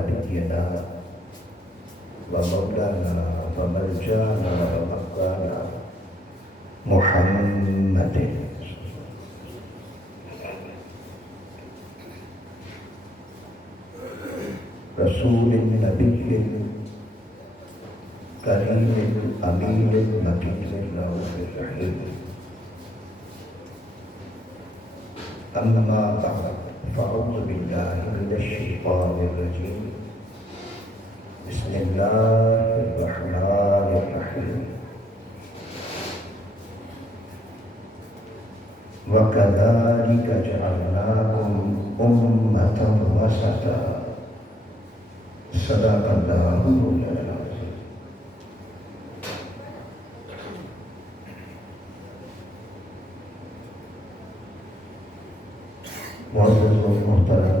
ونبينا ومولانا ومرجانا ومقانا محمد رسول النبي الكريم الأمين المكين الرؤوف الرحيم. أما بعد فأعوذ بالله من الشيطان الرجيم. بسم الله الرحمن الرحيم. وكذلك جعلناكم أمة وسطا. صدق الله العظيم. معزز و محترم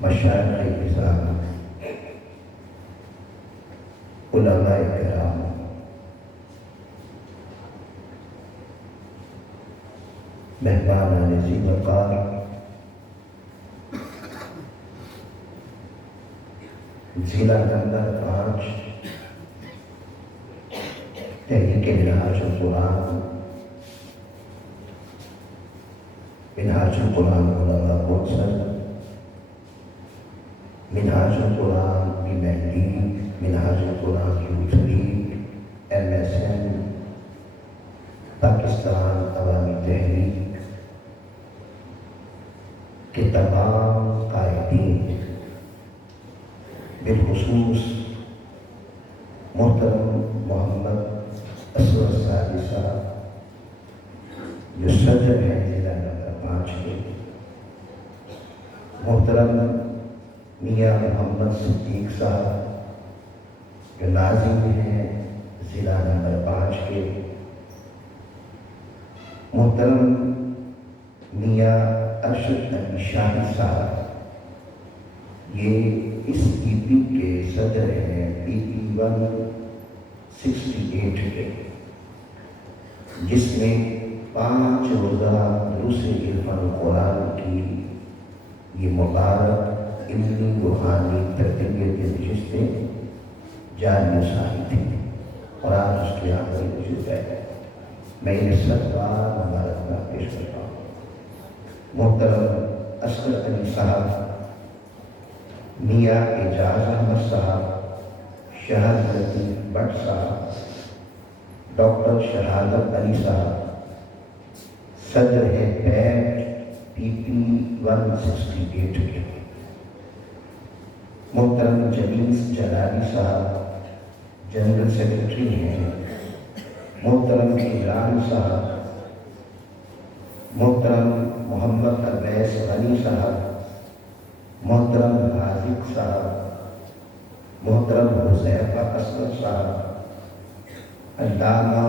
مشائخ نظام، علماء کرام، مہمانان ذی وقار، ضلع نمبر 5 تحریک منہاج القرآن، منہاج القرآن علماء کونسل، منہاج القرآن کی محلیگ، منہاج القرآن یوتھ لیگ، MSN، پاکستان عوامی تحریک کے تمام قائدین، بالخصوص محترم محمد اسود صاحب صاحب جو صدر ہیں ضلع نمبر 5 کے، محترم میاں محمد صدیق صاحب جو ناظم ہیں ضلع نمبر 5 کے، محترم میاں ارشد علی شاہی صاحب یہ اس EP کے صدر ہیں، EP 168 کے، جس میں 5 روزہ دروس عرفان قرآن کی یہ مبارک علمی روحانی تربیت نشستیں جاری ساری تھیں، اور آج اس کے یہاں پر موجود ہے۔ میں انہیں 7 بار مبارکباد پیش کرتا ہوں۔ محترم اصغر علی صاحب، میاں اعجاز احمد صاحب، شہد لطیف بٹ صاحب، ڈاکٹر شہادت علی صاحب، صدر ہے پیٹ PP 168 کے، محترم جلیس جلالی صاحب جنرل سیکرٹری ہیں، محترم عمران صاحب، محترم محمد اویس غنی صاحب، محترم حاذق صاحب، محترم حذیفہ اسد صاحب، علامہ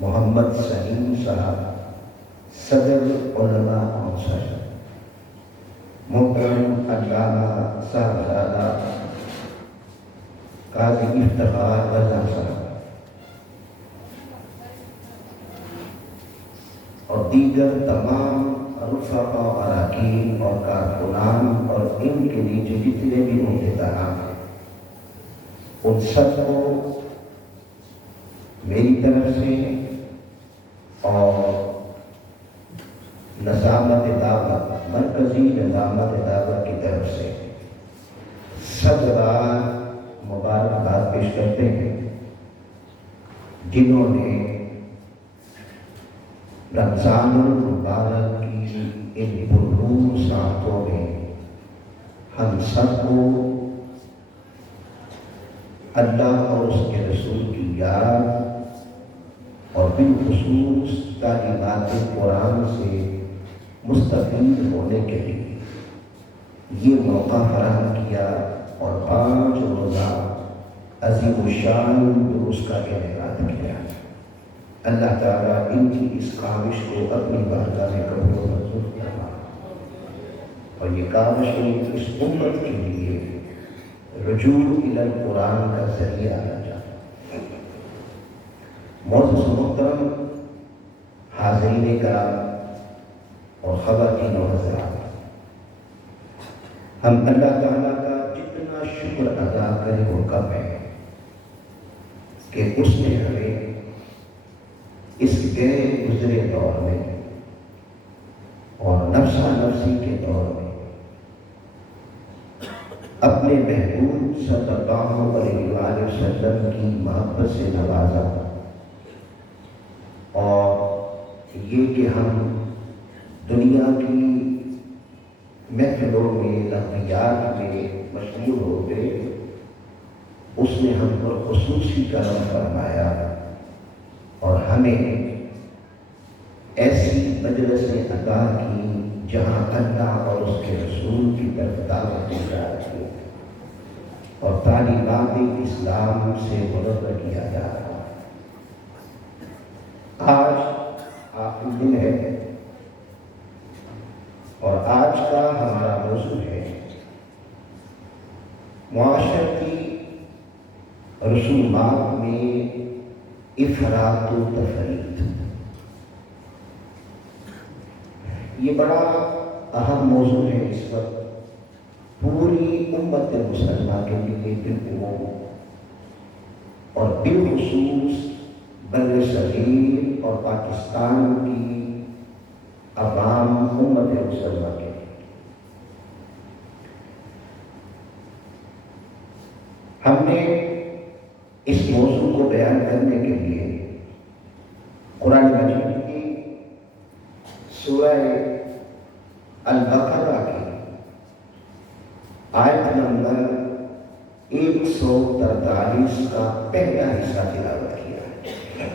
محمد سلیم صاحب صدر علماء کونسل، محترم علامہ صاحبزادہ قاضی افتخار رضا صاحب، اور دیگر تمام رفقا و اراکین اور کارکنان اور ان کے نیچے جتنے بھی عہدیداران ہیں، ان سب کو میری طرف سے اور نظامت دعوت، مرکزی نظامت دعوت کی طرف سے 7 بار مبارکباد پیش کرتے ہیں، جنہوں نے رمضان المبارک کی ان پرنور ساعتوں میں ہم سب کو اللہ اور اس کے رسول کی یاد اور بالخصوص تعلیمات قرآن سے مستفید ہونے کے لیے یہ موقع فراہم کیا، اور 5 روزہ عظیم الشان دروس کا انعقاد کیا۔ اللہ تعالیٰ ان کی اس کاوش کو اپنی بارگاہ میں قبول و منظور فرمائے، اور یہ کاوش اس امت کے لیے رجوع الی القرآن کا ذریعہ آ جائے۔ معزز محترم حاضرین کرام اور خواتین و حضرات، ہم اللہ تعالیٰ کا جتنا شکر ادا کریں وہ کم ہے کہ اس نے ہمیں اس غیر گزرے دور میں اور نفسا نفسی کے دور میں اپنے محبوب صلی اللہ علیہ وسلم کی محبت سے نوازا، اور یہ کہ ہم دنیا کی محفلوں میں لغویات میں مشغول ہو گئے، اس نے ہم پر خصوصی کرم فرمایا اور ہمیں ایسی مجلسیں عطا کی جہاں اللہ اور اس کے رسول کی طرف دعوت دی جا رہی ہے اور تعلیمات اسلام سے منور کیا جا رہا ہے۔ آج آخری دن ہے اور آج کا ہمارا موضوع ہے معاشرتی رسومات میں افراط و تفریط۔ یہ بڑا اہم موضوع ہے اس وقت پوری امت مسلمہ کے لیے بالعموم اور بالخصوص بر صغیر اور پاکستان کی عوام امت مسلمہ کے لیے۔ ہم نے اس موضوع کو بیان کرنے کے لیے قرآن مجید کی سورہ البقرہ کی آیت نمبر 143 کا پہلا حصہ تلاوت کیا ہے،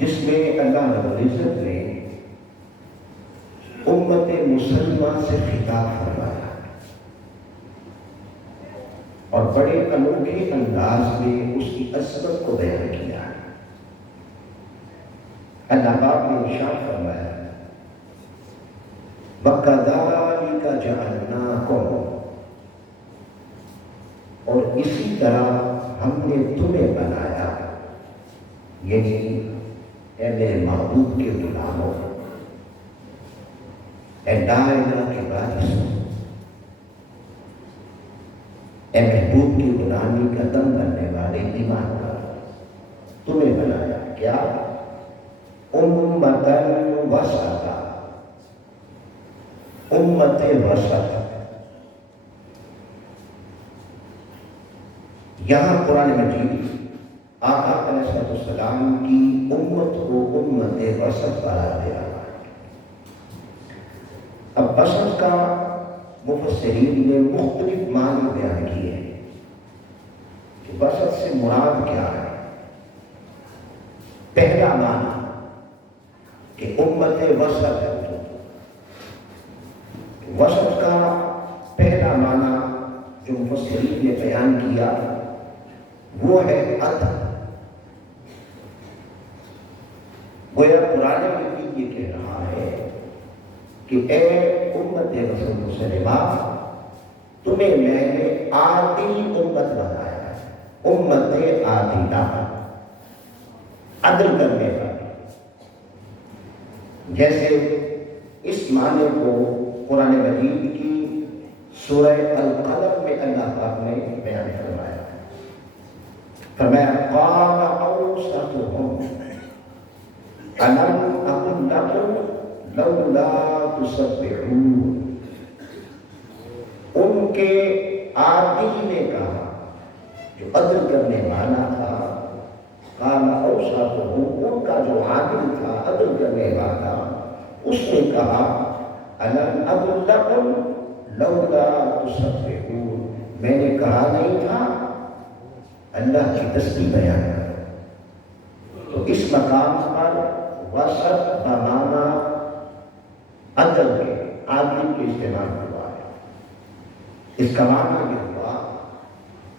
جس میں اللہ رب العزت نے امت مسلمہ سے خطاب فرمایا اور بڑے انوکھے انداز میں اس کی عظمت کو بیان کیا۔ اللہ پاک نے ارشاد فرمایا وَكَذَلِكَ جَعَلْنَاكُمْ، اور اسی طرح ہم نے تمہیں بنایا، یعنی اے میرے محبوب کے غلاموں، اے لا الہ کے وارثوں، اے محبوب کی غلامی کا دم بننے والے ایمان والوں، تمہیں بنایا کیا؟ امتاً وسطا، امت وسط۔ یہاں قرآن مجید آقا علیہ السلام کی امت کو امت وسط قرار دے رہا ہے۔ اب وسط کا مفسرین نے مختلف معنی بیان کیے ہیں کہ وسط سے مراد کیا ہے۔ پہلا معنی کہ امت وسط ہے، وسط کا پہلا معنی جو مفسرین نے بیان کیا وہ ہے عدل۔ گویا قرآن مجید یہ کہہ رہا ہے کہ اے امت رسول مسلمہ، تمہیں میں نے عادل امت بنایا ہے، امت عادلہ، عدل کرنے والی۔ جیسے اس معنی کو قرآن مجید کی سورہ القلم میں اللہ پاک نے بیان فرمایا ہے۔ فرمایا قال اوسطهم الم اقل لكم لولا تسبحون، ان کے عادل نے کہا، جو عدل کرنے والا تھا، قال اوسطهم، ان کا جو عادل تھا، عدل کرنے والا، اس نے کہا الم اقل لكم لولا تسبحون، میں نے کہا نہیں تھا اللہ کی تسبیح بیان کرو۔ تو اس مقام پر وسط بمانا عدل کے، عادل کے استعمال ہوا ہے۔ اس کا معنی یہ ہوا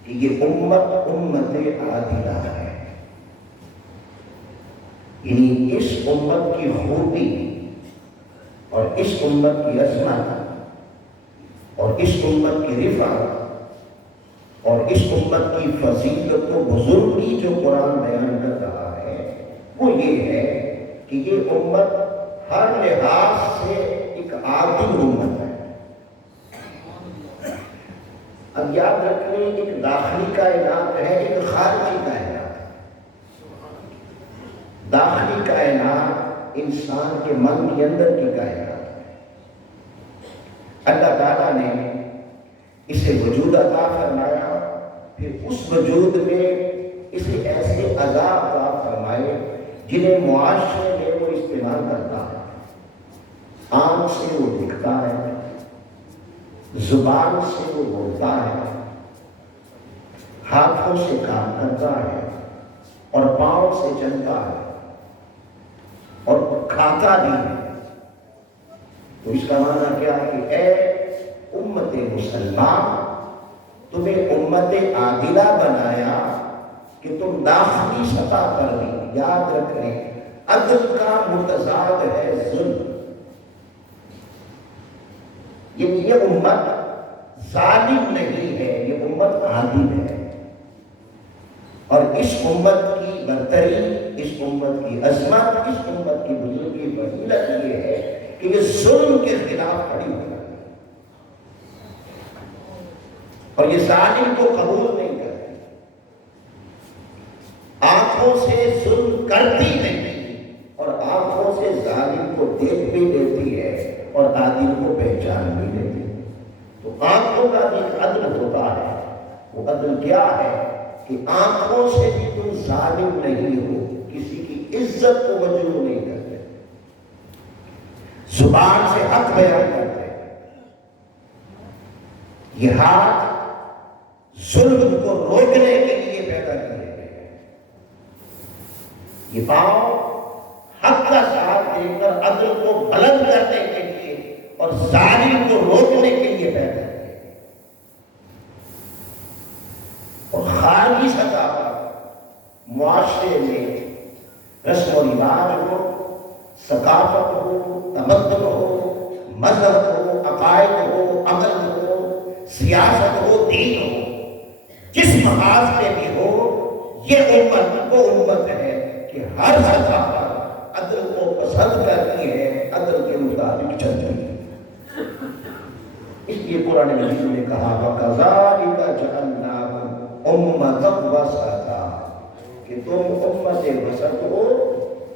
کہ یہ امت امت عادلہ ہے، یعنی اس امت کی خوبی اور اس امت کی عظمت اور اس امت کی رفعت اور اس امت کی فضیلت و بزرگی جو قرآن بیان کر رہا ہے وہ یہ ہے کہ یہ امت ہر لحاظ سے ایک عادل امت ہے، اب یاد رکھیں ایک داخلی کائنات ہے، ایک خارجی کائنات ہے۔ داخلی کائنات انسان کے من کے اندر کی کائنات ہے۔ اللہ تعالیٰ نے اسے وجود عطا فرمایا، پھر اس وجود میں اسے ایسے اعضاء عطا فرمائے جنہیں معاشرے میں وہ استعمال کرتا ہے۔ آنکھ سے وہ دکھتا ہے، زبان سے وہ بولتا ہے، ہاتھوں سے کام کرتا ہے اور پاؤں سے چلتا ہے اور کھاتا بھی ہے۔ تو اس کا معنی کیا ہے کہ اے امت مسلمان، تمہیں امت عادلہ بنایا کہ تم داخلی سطح پر بھی یاد رکھیں عدل کا متضاد ہے ظلم۔ یہ امت ظالم نہیں ہے، یہ امت عادل ہے، اور اس امت کی برتری، اس امت کی عظمت، اس امت کی بزرگی فضیلت یہ ہے کہ یہ ظلم کے خلاف کھڑی ہو جاتی ہے اور یہ ظالم کو قبول نہیں کرتی، آنکھوں سے ظلم کرتی نہیں اور آنکھوں سے ظالم کو دیکھ بھی لیتی ہے اور عادل کو پہچان بھی لیتی ہے۔ تو آنکھوں کا بھی ایک عدل ہوتا ہے، وہ عدل کیا ہے کہ آنکھوں سے بھی تم ظالم نہیں ہو، کسی کی عزت کو مجروح نہیں کرتے، زبان سے حق بیان کرتے، یہ ہاتھ ظلم کو روکنے کے لیے پیدا کیے گئے ہیں، یہ پاؤں حق کا ساتھ دے کر عدل کو بلند کرنے کے لیے اور ظالم کو روکنے کے لیے پیدا کیے گئے۔ اور خارجی سطح پر معاشرے میں رسم و رواج ہو، ثقافت ہو، تمدن ہو، مذہب ہو، عقائد ہو، عمل ہو، سیاست ہو، دین ہو، جس محاذ میں بھی ہو، یہ امت وہ امت ہے کہ ہر سطح پر عدل کو پسند کرتی ہے، عدل کے مطابق چلتی ہے۔ اس لیے قرآن مجید نے کہا وَكَذَلِكَ جَعَلْنَاكُمْ أُمَّةً وَسَطًا، کہ تم امت وسط ہو۔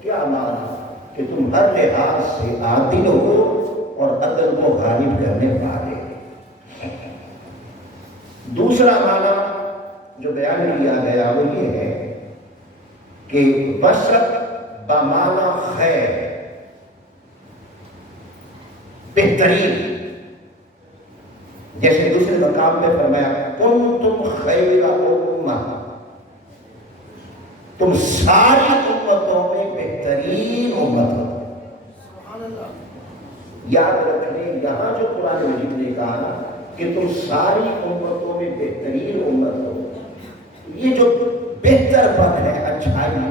کیا معنی؟ کہ تم ہر لحاظ سے عادل ہو اور عدل کو غالب کرنے والے۔ دوسرا معنی جو بیان کیا گیا وہ یہ ہے کہ وسط بمعنی خیر، بہترین، جیسے دوسرے مقام میں فرمایا کنتم خیر امہ، تم ساری امتوں میں بہترین امت ہو۔ یاد رکھیں یہاں جو قرآن مجید نے کہا کہ تم ساری امتوں میں بہترین امت ہو، یہ جو بہتر پن ہے، اچھائی،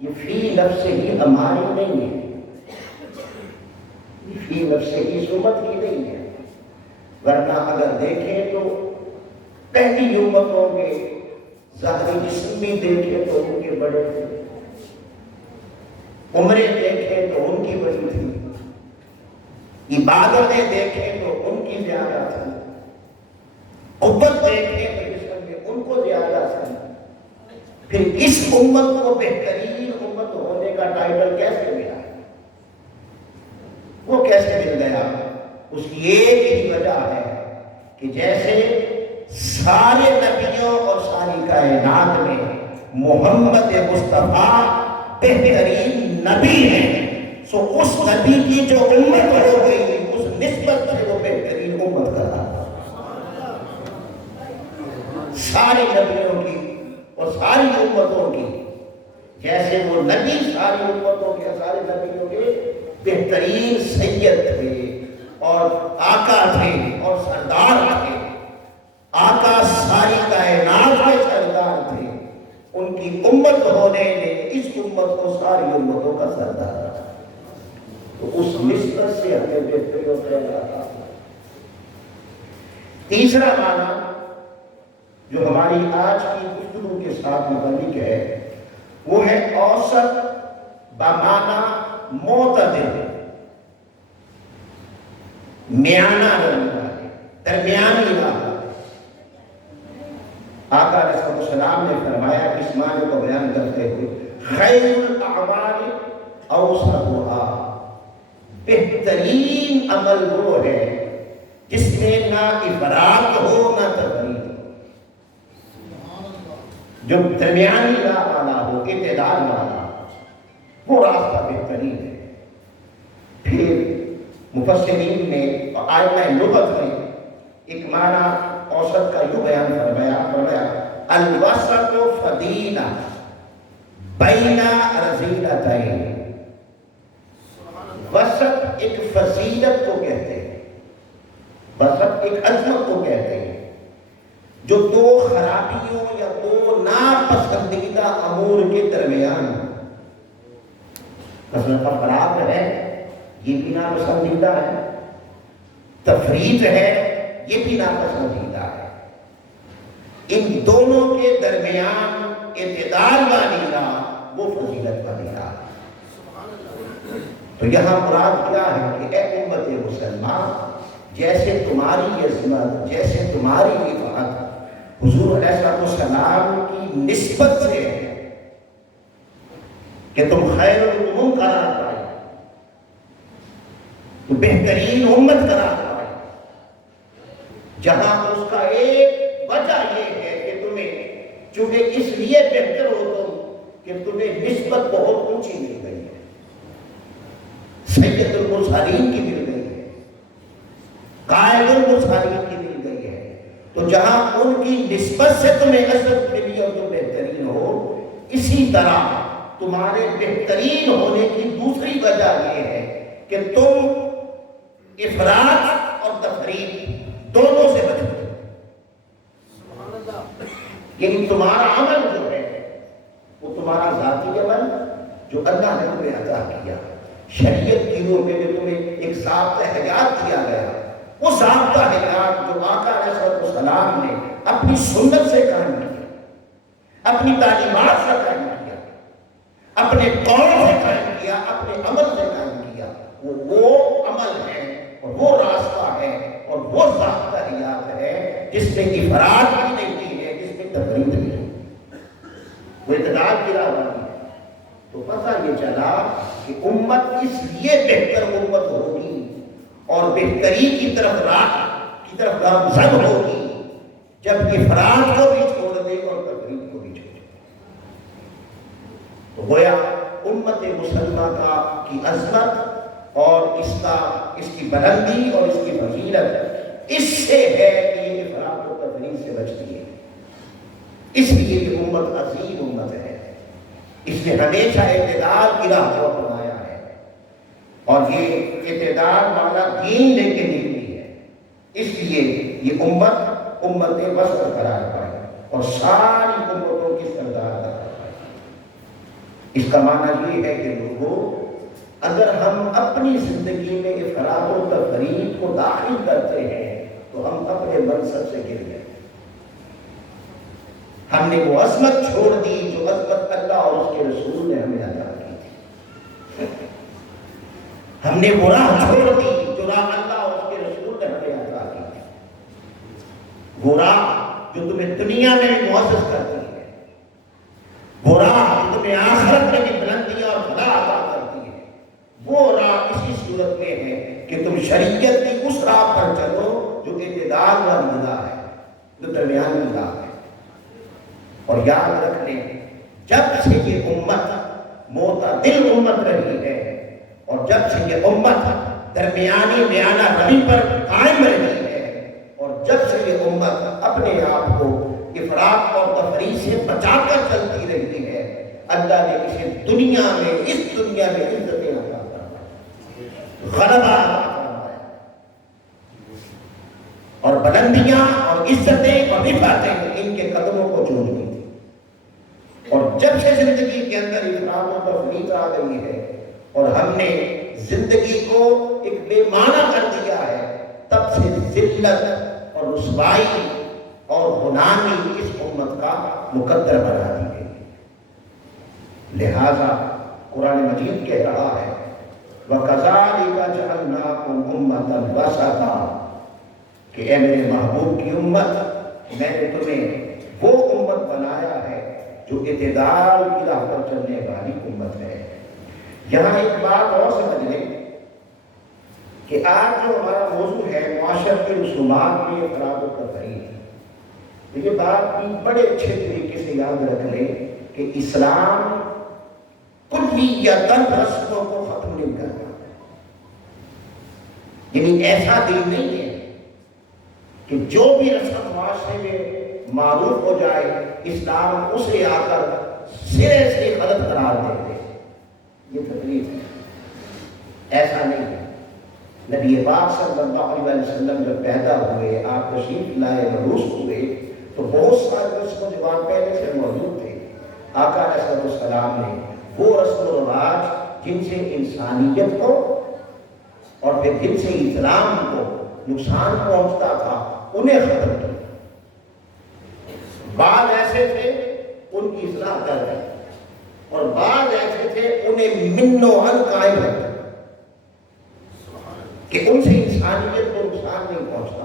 یہ فی نفس ہی ہماری نہیں ہے، یہ فی نفس ہی اس امت کی نہیں ہے، ورنہ اگر دیکھیں تو پہلی امتوں کے ظاہری جسم بھی دیکھیں تو ان کے بڑے تھے، عمریں دیکھیں تو ان کی بڑی تھی، عبادتیں دیکھیں تو ان کی زیادہ تھی، قوت دیکھیں تو جسم میں ان کو زیادہ تھی۔ پھر اس امت کو بہترین امت ہونے کا ٹائٹل کیسے ملا؟ وہ کیسے مل گیا؟ اس کی ایک ہی وجہ ہے کہ جیسے سارے نبیوں اور ساری کائنات میں محمد مصطفیٰ بہترین نبی ہے، سو اس نبی کی جو امت ہو گئی اس نسبت سے وہ بہترین امت کرا۔ سارے نبیوں کی اور ساری امتوں کی، جیسے وہ نبی ساری امتوں کے سارے نبیوں کے بہترین سید تھے اور آقا تھے اور سردار تھے، آقا ساری کائنات کے سردار تھے، ان کی امت ہونے نے اس امت کو ساری امتوں کا سردار رکھا، تو اس نسبت سے ہمیں بہتری ہوتا ہے۔ تیسرا معنی جو ہماری آج کی گفتگو کے ساتھ متعلق ہے وہ ہے اوسط بمعنی معتدل، میانہ رہنے والے، درمیانی والا، آقا علیہ السلام نے فرمایا اس معنی کو بیان کرتے ہوئے خیر الاعمال اوسطھا، بہترین عمل وہ ہے جس میں نہ افراط ہو نہ تفریط ہو، جو درمیانی راہ والا ہو، اعتدال والا، وہ راستہ بہترین ہے۔ پھر مفسرین نے اور ائمہ لغت نے ایک معنی اوسط کا یوں بیان فرمایا الوسط فضیلہ بین رذیلتین، وسط ایک فضیلت کو کہتے ہیں، وسط ایک عظمت کو کہتے ہیں جو دو خرابیوں یا دو ناپسندیدہ امور کے درمیان، مثلا افراط ہے یہ بھی ناپسندیدہ ہے، تفریط ہے یہ بھی ناپسندیدہ ہے، ان دونوں کے درمیان اعتدال والی راہ وہ فضیلت والی راہ۔ تو یہاں مراد کیا ہے کہ اے امت مسلمان، جیسے تمہاری عظمت، جیسے تمہاری رفعت حضور علیہ السلام کی نسبت سے ہے کہ تم خیر الامم قرار پائے، تو بہترین امت قرار پائے، جہاں اس کا ایک وجہ یہ ہے کہ تمہیں چونکہ اس لیے بہتر ہو تم کہ تمہیں نسبت بہت اونچی مل گئی ہے، سید المرسلین کی مل گئی ہے، قائد المرسلین کی مل گئی ہے، تو جہاں ان کی نسبت سے تمہیں عزت ملی اور تم بہترین ہو، اسی طرح تمہارے بہترین ہونے کی دوسری وجہ یہ ہے کہ تم افراط اور تفریط دونوں سے بچ گئے، یعنی تمہارا عمل جو ہے وہ تمہارا ذاتی عمل جو اللہ نے تمہیں عطا کیا، شریعت کی روح میں جو تمہیں ایک ضابطہ حیات دیا گیا، وہ ضابطہ حیات جو آقا علیہ السلام نے اپنی سنت سے قائم کیا، اپنی تعلیمات سے قائم کیا، اپنے قول سے قائم کیا، اپنے عمل سے قائم کیا، وہ عمل ہے اور وہ راستہ ہے اور وہ ضابطہ حیات ہے جس میں افراط بھی نہیں ہے، جس میں تفریط بھی نہیں، وہ اعتدال کی راہ والی ہے۔ تو پتہ یہ چلا کہ امت اس لیے بہتر امت ہوگی اور بہتری کی طرف راہ کی طرف گامزن ہوگی جب افراط کو بھی چھوڑ دے اور تفریط کو بھی چھوڑ دے۔ تو گویا امت مسلمہ کی عظمت اور اس کی بلندی اور اس کی فضیلت اس سے ہے کہ یہ افراط و تفریط سے بچتی ہے، اس لیے یہ امت عظیم امت ہے، اس نے ہمیشہ اعتدال کی راہ کو اپنایا ہے اور یہ اعتدال والا دین لے کے نکلی ہے، اس لیے یہ امت وسط قرار پائے اور ساری امتوں کی سردار قرار پائے۔ اس کا معنی یہ ہے کہ لوگوں، اگر ہم اپنی زندگی میں افراط و تفریط کو داخل کرتے ہیں تو ہم اپنے منصب سے گر گئے، ہم نے وہ عظمت چھوڑ دی جو عظمت اللہ اور اس کے رسول نے ہمیں عطا کی تھی، ہم نے وہ راہ چھوڑ دی جو راہ اللہ اور اس کے رسول نے ہمیں عطا کی تھی، وہ راہ جو تمہیں دنیا میں بھی معزز کرتی ہے، وہ راہ جو تمہیں آخرت میں بھی بلندی اور بھلا عطا کرتی ہے، وہ راہ اسی صورت میں ہے کہ تم شریعت کی اس راہ پر چلو جو اعتدال والی راہ ہے، جو درمیانی راہ ہے۔ اور یاد رکھ لیں، جب سے یہ امت معتدل امت رہی ہے اور جب سے یہ امت درمیانی میانہ روی پر قائم رہی ہے اور جب سے یہ امت اپنے آپ کو افراط اور تفریط سے بچا کر چلتی رہی ہے، اللہ نے اسے دنیا میں اس دنیا میں عزتیں عطا فرمائیں، غلبہ عطا فرمائیں اور بلندیاں اور عزتیں اور رفعتیں ان کے قدموں کو چوم لی۔ اور جب سے زندگی کے اندر افراط و تفریط آ گئی ہے اور ہم نے زندگی کو ایک بے معنی کر دیا ہے، تب سے ذلت اور رسوائی اور غلامی اس امت کا مقدر بنا دی گئی۔ لہذا قرآن مجید کہہ رہا ہے وَكَذَلِكَ جَعَلْنَاكُمْ أُمَّةً وَسَطًا، کہ اے میرے محبوب کی امت، میں نے تمہیں وہ بنایا ہے جو اعتدال کی راہ پر چلنے والی امت ہے۔ یہاں ایک بات اور سمجھ لیں کہ آج جو ہمارا موضوع ہے معاشرت کے رسومات میں افراد و تفریق، یہ بات بھی بڑے اچھے طریقے سے یاد رکھ لیں کہ اسلام کلیتاً رسموں کو ختم نہیں کرتا، یعنی ایسا دین نہیں ہے کہ جو بھی رسم معاشرے میں معروف ہو جائے اسلام اسے آ کر سرے سے غلط قرار دے دے، یہ تکلیف ہے، ایسا نہیں ہے۔ نبی پاک صلی اللہ علیہ وسلم جب پیدا ہوئے، آپ تشریف لائے، مبعوث ہوئے، تو بہت سارے رسم و رواج پہلے سے موجود تھے۔ آقا علیہ السلام نے وہ رسم و رواج جن سے انسانیت کو اور پھر جن سے اسلام کو نقصان پہنچتا تھا انہیں ختم کیا۔ بعض ایسے تھے ان کی اصلاح کر رہے اور بعض ایسے تھے انہیں من و عن قائم رکھتے کہ ان سے انسانیت کو نقصان نہیں پہنچتا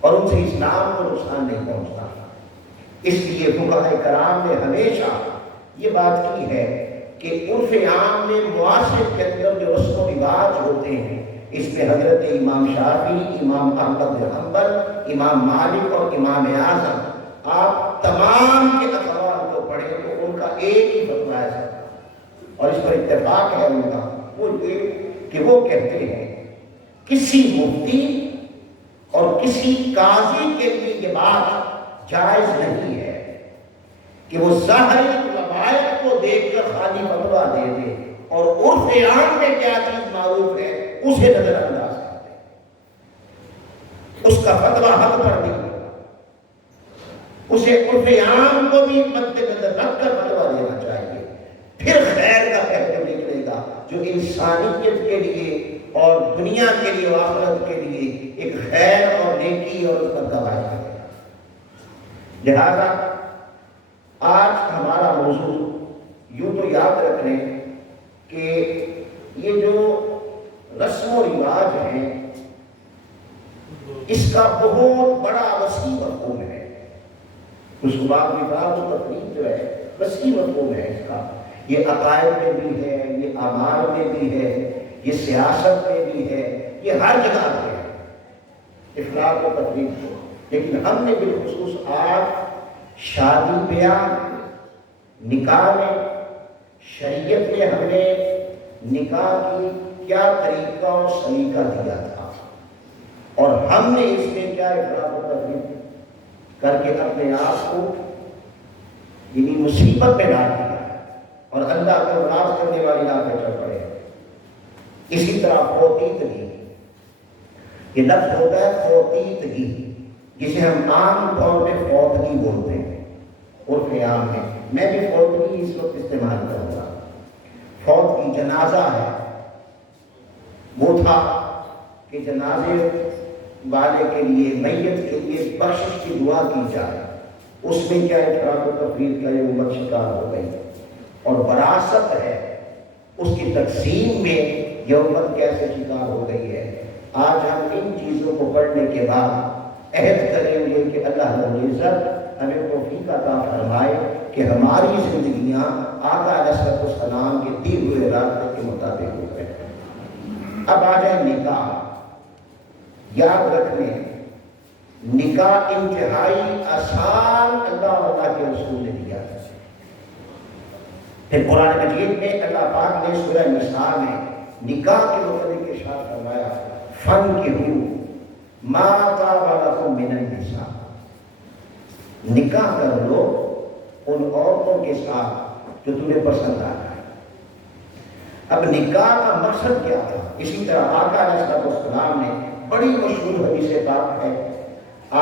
اور ان سے اسلام کو نقصان نہیں پہنچتا۔ اس لیے فقہاء کرام نے ہمیشہ یہ بات کی ہے کہ عرف عام میں معاشرے کے اندر جو رسم و رواج ہوتے ہیں، اس میں حضرت امام شافعی، امام احمد بن حنبل، امام مالک اور امام اعظم، آپ تمام کے اقوال کو پڑھیں تو ان کا ایک ہی فتویٰ ہے اور اس پر اتفاق ہے ان کا، وہ یہ کہ وہ کہتے ہیں کسی مفتی اور کسی قاضی کے لیے یہ بات جائز نہیں ہے کہ وہ ظاہری روایت کو دیکھ کر خالی فتویٰ دے دے اور عرف عام میں کیا چیز معروف ہے اسے نظر انداز کر دے، اس کا فتویٰ حق پر نہیں ہوگا، اسے عرف عام کو بھی مد نظر رکھ کر فتویٰ دینا چاہیے، پھر خیر کا پہلو نکلے گا جو انسانیت کے لیے اور دنیا کے لیے و آخرت کے لیے ایک خیر اور نیکی اور اس پر گواہی کرے گا۔ لہذا آج ہمارا موضوع یوں تو یاد رکھ لیں کہ یہ جو رسم و رواج ہیں اس کا بہت بڑا وسیع مفہوم ہے، رسومات افراد و تفریق جو ہے وسیع مفہوم ہے اس کا، یہ عقائد میں بھی ہے، یہ اعمال میں بھی ہے، یہ سیاست میں بھی ہے، یہ ہر جگہ پہ ہے افراد و تفریق کو۔ لیکن ہم نے بالخصوص آج شادی بیاہ نکاح میں شریعت نے ہمیں نکاح کی کیا طریقہ اور سلیقہ دیا تھا اور ہم نے اس میں کیا افراد و تفریق کر کے اپنے آپ کو یعنی مصیبت میں ڈال دیا اور اللہ کو ناراض کرنے والی راہ پہ چل پڑے۔ اسی طرح فوتیدگی، یہ لفظ ہوتا ہے فوتیدگی جسے ہم عام طور پہ فوتگی بولتے ہیں عرف عام میں، میں بھی فوتگی اس وقت استعمال کروں گا۔ فوتگی جنازہ ہے، وہ تھا کہ جنازے والے کے لیے میت کے لیے بخشش کی دعا کی جائے، اس میں کیا افراد و تفریق کا یہ امت شکار ہو گئی، اور وراثت ہے اس کی تقسیم میں یہ امت کیسے شکار ہو گئی ہے۔ آج ہم ان چیزوں کو پڑھنے کے بعد عہد کریں گے کہ اللہ رب العزت ہمیں توفیق عطا فرمائے کہ ہماری زندگیاں آقا علیہ السلام کے دیے ہوئے راستے کے مطابق ہو گئے۔ اب آ جائیں نکاح، یاد رکھنے نکاح انتہائی آسان اللہ اور اللہ کے رسول نے دیا ہے۔ پھر قرآن مجید میں اللہ پاک نے سورہ نساء میں نکاح کے متعلق ارشاد فرمایا فَانْكِحُوا مَا طَابَ لَكُم مِّنَ النِّسَاءِ، نکاح کر لو ان عورتوں کے ساتھ جو تمہیں پسند آ رہا ہے۔ اب نکاح کا مقصد کیا تھا؟ اسی طرح آقا علیہ السلام نے بڑی مشہور حدیث پاک ہے،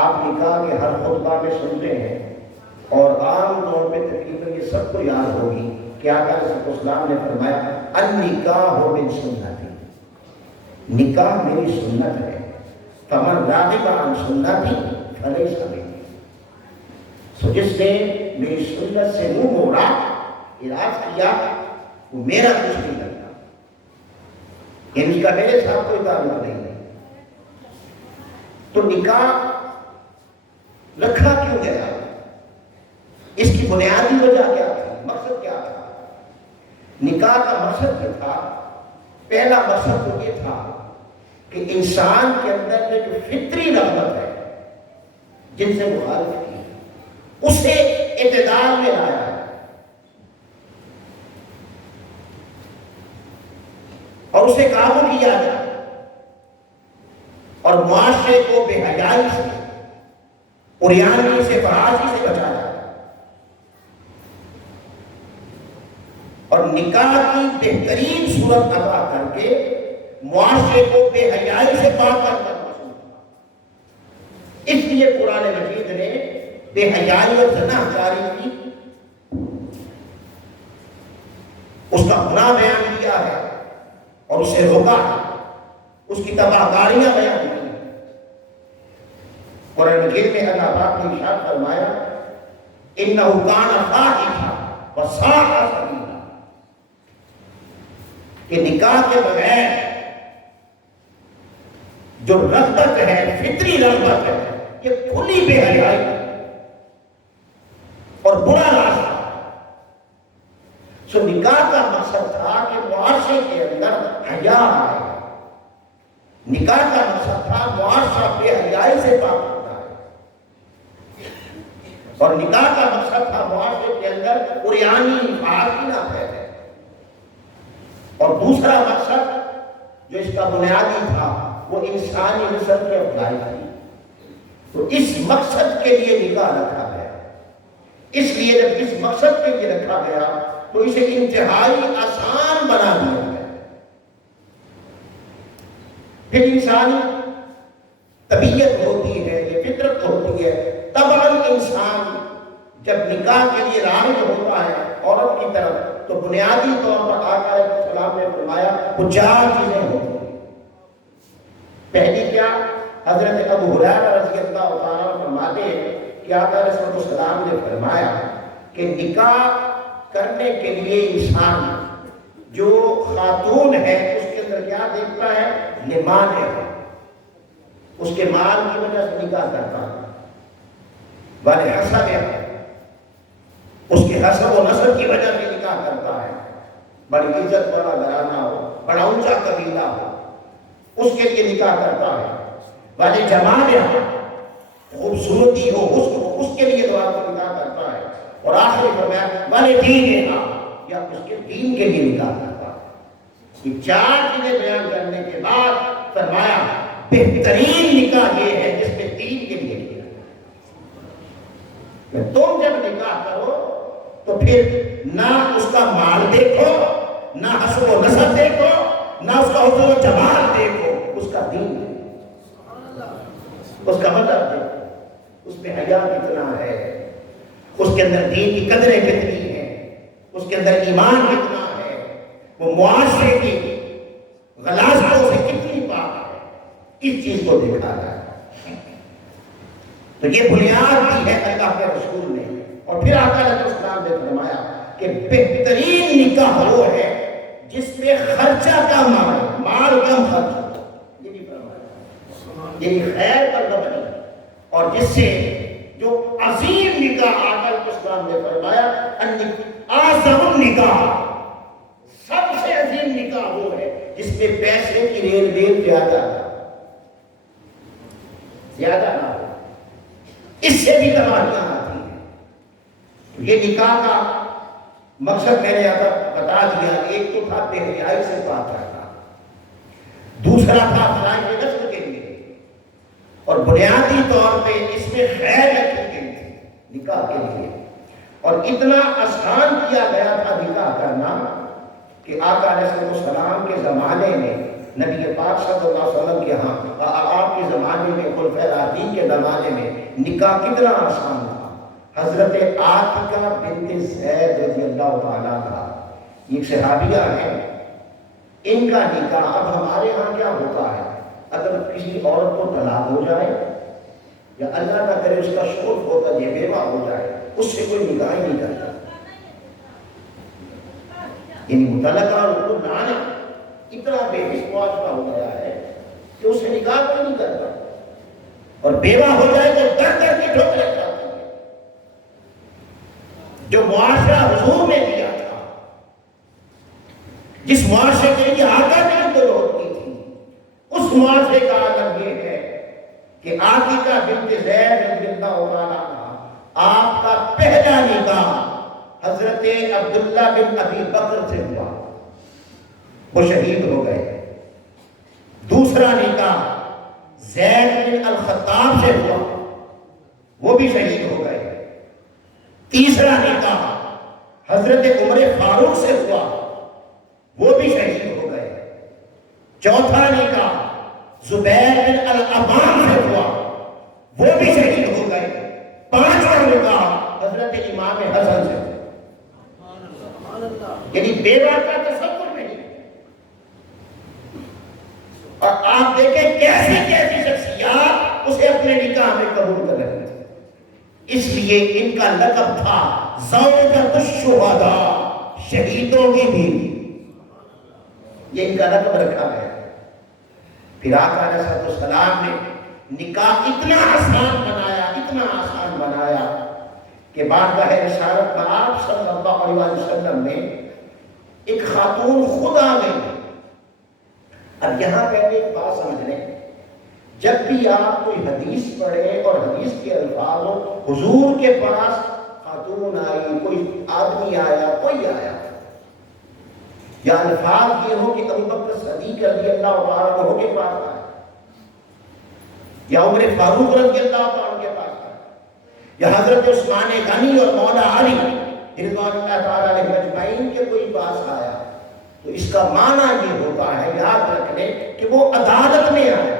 آپ نکاح کے ہر خطبہ میں سنتے ہیں اور عام طور پہ تقریباً یہ سب کو یاد ہوگی کہ آقا علیہ السلام نے فرمایا النکاح من سنتی، نکاح میری سنت ہے، فمن راغب عن سنتی فلیس منی، سو جس نے میری سنت سے منہ موڑا، اعراض کیا، وہ میرا کچھ نہیں کرتا، یعنی کا میرے ساتھ کوئی تعلق نہیں ہے۔ تو نکاح رکھا کیوں گیا؟ اس کی بنیادی وجہ کیا تھی؟ مقصد کیا تھا؟ نکاح کا مقصد یہ تھا، پہلا مقصد تو یہ تھا کہ انسان کے اندر جو فطری رغبت ہے جن سے مخالف کی اسے اعتدال میں لایا ہے اور اسے قابو کیا جائے اور معاشرے کو بے حیائی سے، عریانی سے، فحاشی سے بچایا جائے اور نکاح کی بہترین صورت ادا کر کے معاشرے کو بے حیائی سے پاک کرنا مقصود تھا۔ اس لیے قرآن مجید نے بے حیائی اور زنا جاری کی، اس کا گناہ بیان کیا ہے اور اسے روکا ہے، اس کی تباہ کاریاں بیان کی۔ قرآن مجید میں اللہ پاک نے ارشاد فرمایا اِنَّهُ كَانَ فَاحِشًا وَسَاءَ سَبِيلًا، کہ نکاح کے بغیر جو رغبت ہے، فطری رغبت ہے، یہ کھلی بے حیائی اور برا راستہ۔ سو نکاح کا مقصد تھا کہ معاشرے کے اندر حیا آئے، نکاح کا مقصد تھا معاشرہ بے حیائی سے پاک ہوتا ہے، اور نکاح کا مقصد تھا معاشرے کے اندر عریانی فحاشی نہ پھیلے۔ اور دوسرا مقصد جو اس کا بنیادی تھا وہ انسانی نسل کی افزائی تھی۔ تو اس مقصد کے لیے نکاح رکھا گیا۔ اس لیے جب اس مقصد کے لیے رکھا گیا تو اسے انتہائی آسان بنا دیا گیا۔ پھر انسانی طبیعت ہوتی ہے، یہ فطرت ہوتی ہے، طبعاً انسان جب نکاح کے لیے راغب ہوتا ہے عورت کی طرف تو بنیادی طور پر آقا علیہ السلام نے فرمایا وہ 4 چیزیں ہوتی ہیں۔ پہلی کیا؟ حضرت ابو ہریرہ رضی اللہ تعالیٰ عنہ فرماتے ہیں کہ آقا علیہ السلام نے فرمایا کہ نکاح کرنے کے لیے انسان جو خاتون ہے اس کے اندر کیا دیکھتا ہے؟ لمال ہے، اس کے مال کی وجہ سے نکاح کرتا ہے، والے حسب ہے، اس کے حسب و نسب کی وجہ سے نکاح کرتا ہے، بڑی عزت والا گھرانہ ہو، بڑا اونچا قبیلہ ہو، اس کے لیے نکاح کرتا ہے، والے جمال ہے، خوبصورتی ہو، حسن ہو، اس کے لیے دعا کو نکاح کرتا ہے، اور آخری فرمایا والے دین ہے یا اس کے دین کے لیے نکاح کرتا ہے۔ یہ 4 چیزیں بیان کرنے کے بعد فرمایا بہترین نکاح یہ ہے جس میں دین کے لیے کیا کہ تم جب نکاح کرو تو پھر نہ اس کا مال دیکھو، نہ حسب و نسب دیکھو، نہ اس کا حسن و جمال دیکھو، اس کا دین دیکھو، اس کا مطلب دیکھو، اس میں حیا کتنا ہے، اس کے اندر دین کی قدریں کتنی ہیں، اس کے اندر ایمان کتنا ہے، وہ معاشرے کی غلاظتوں سے کتنی پاک ہے، اس چیز کو دیکھا جائے۔ تو یہ بنیاد دی ہے اللہ کے رسول نے، اور پھر آقا علیہ السلام نے فرمایا کہ بہترین نکاح وہ ہے جس میں خرچہ کم آئے، مال کم خرچ ہو، یہ بھی فرمایا، یعنی خیر پر نہ بنی، اور جس سے جو عظیم نکاح آقا علیہ السلام نے فرمایا اعظم النکاح، سب سے عظیم نکاح وہ ہے جس میں پیسے کی ریل ویل زیادہ نہ ہو، اس سے بھی تباہیاں آتی ہیں۔ یہ نکاح کا مقصد میں نے بتا دیا، ایک تو تھا بے حیائی سے پاک کرنا، دوسرا تھا فلاح نسل کے لیے، اور بنیادی طور پہ اس میں خیر رکھی گئی تھی نکاح کے لیے، اور اتنا آسان کیا گیا تھا نکاح کرنا کہ آقا علیہ السلام کے زمانے میں، نبی پاک صلی اللہ علیہ وسلم کے ہاں، آپ کے زمانے میں، خلفائے راشدین کے زمانے میں نکاح کتنا آسان تھا۔ حضرت عاتکہ بنت زید رضی اللہ تعالیٰ عنہ، یہ صحابیہ ہیں، ان کا نکاح اب ہمارے ہاں کیا ہوتا ہے، اگر کسی عورت کو طلاق ہو جائے یا اللہ نہ کرے اس کا شوہر ہوتا یہ بیوہ ہو جائے، اس سے کوئی نکاح ہی نہیں کرتا، یعنی مطلقہ اور اس کو لانا اتنا بے حس معاشرہ ہو گیا ہے کہ اس سے نکاح کوئی نہیں کرتا، اور بیوہ ہو جائے تو در در کی ٹھوکریں کھاتی ہے۔ جو معاشرہ حضور نے دیا تھا، جس معاشرے کے لیے آقا نے ضرورت کی تھی، اس معاشرے کا عالم یہ ہے کہ عاتقہ بنت زید رضی اللہ عنہ آپ کا پہلا نکاح حضرت عبداللہ بن ابی بکر سے ہوا، وہ شہید ہو گئے۔ دوسرا نکاح زید بن الخطاب سے ہوا، وہ بھی شہید ہو گئے۔ تیسرا نکاح حضرت عمر فاروق سے ہوا، وہ بھی شہید ہو گئے۔ چوتھا نکاح زبیر بن العوام سے ہوا، وہ بھی شہید ہو گئے۔ پانچواں نکاح حضرت امام حسن سے ہوا، یعنی بیوہ کا تصور نہیں۔ اور آپ دیکھیں کیسی کیسی شخصیات اسے اپنے نکاح میں قبول کر رہے تھے۔ اس لیے ان کا لقب تھا زوجۃ الشہداء، شہیدوں کی بیوی، یہ ان کا لقب رکھا گیا۔ پھر آقا علیہ السلام نے نکاح اتنا آسان بنایا، اتنا آسان بنایا کہ بارگاہ رسالت میں آپ صلی اللہ علیہ وسلم نے ایک خاتون خود آ گئی۔ اب یہاں پہلے ایک بات سمجھ لیں، جب بھی آپ کوئی حدیث پڑھیں اور حدیث کے الفاظ ہو، حضور کے پاس خاتون آئی، کوئی آدمی آیا، کوئی آیا، یا الفاظ یہ ہو کہ ابو بکر صدیق رضی اللہ تعالیٰ عنہ کے پاس آیا، یا عمر فاروق رضی اللہ تعالیٰ کے پاس آیا، یا حضرت عثمان غنی اور مولا علی رضوان اللہ تعالیٰ علیہ اجمعین کے کوئی پاس آیا، تو اس کا معنی یہ ہوتا ہے، یاد رکھ لیں کہ وہ عدالت میں آیا،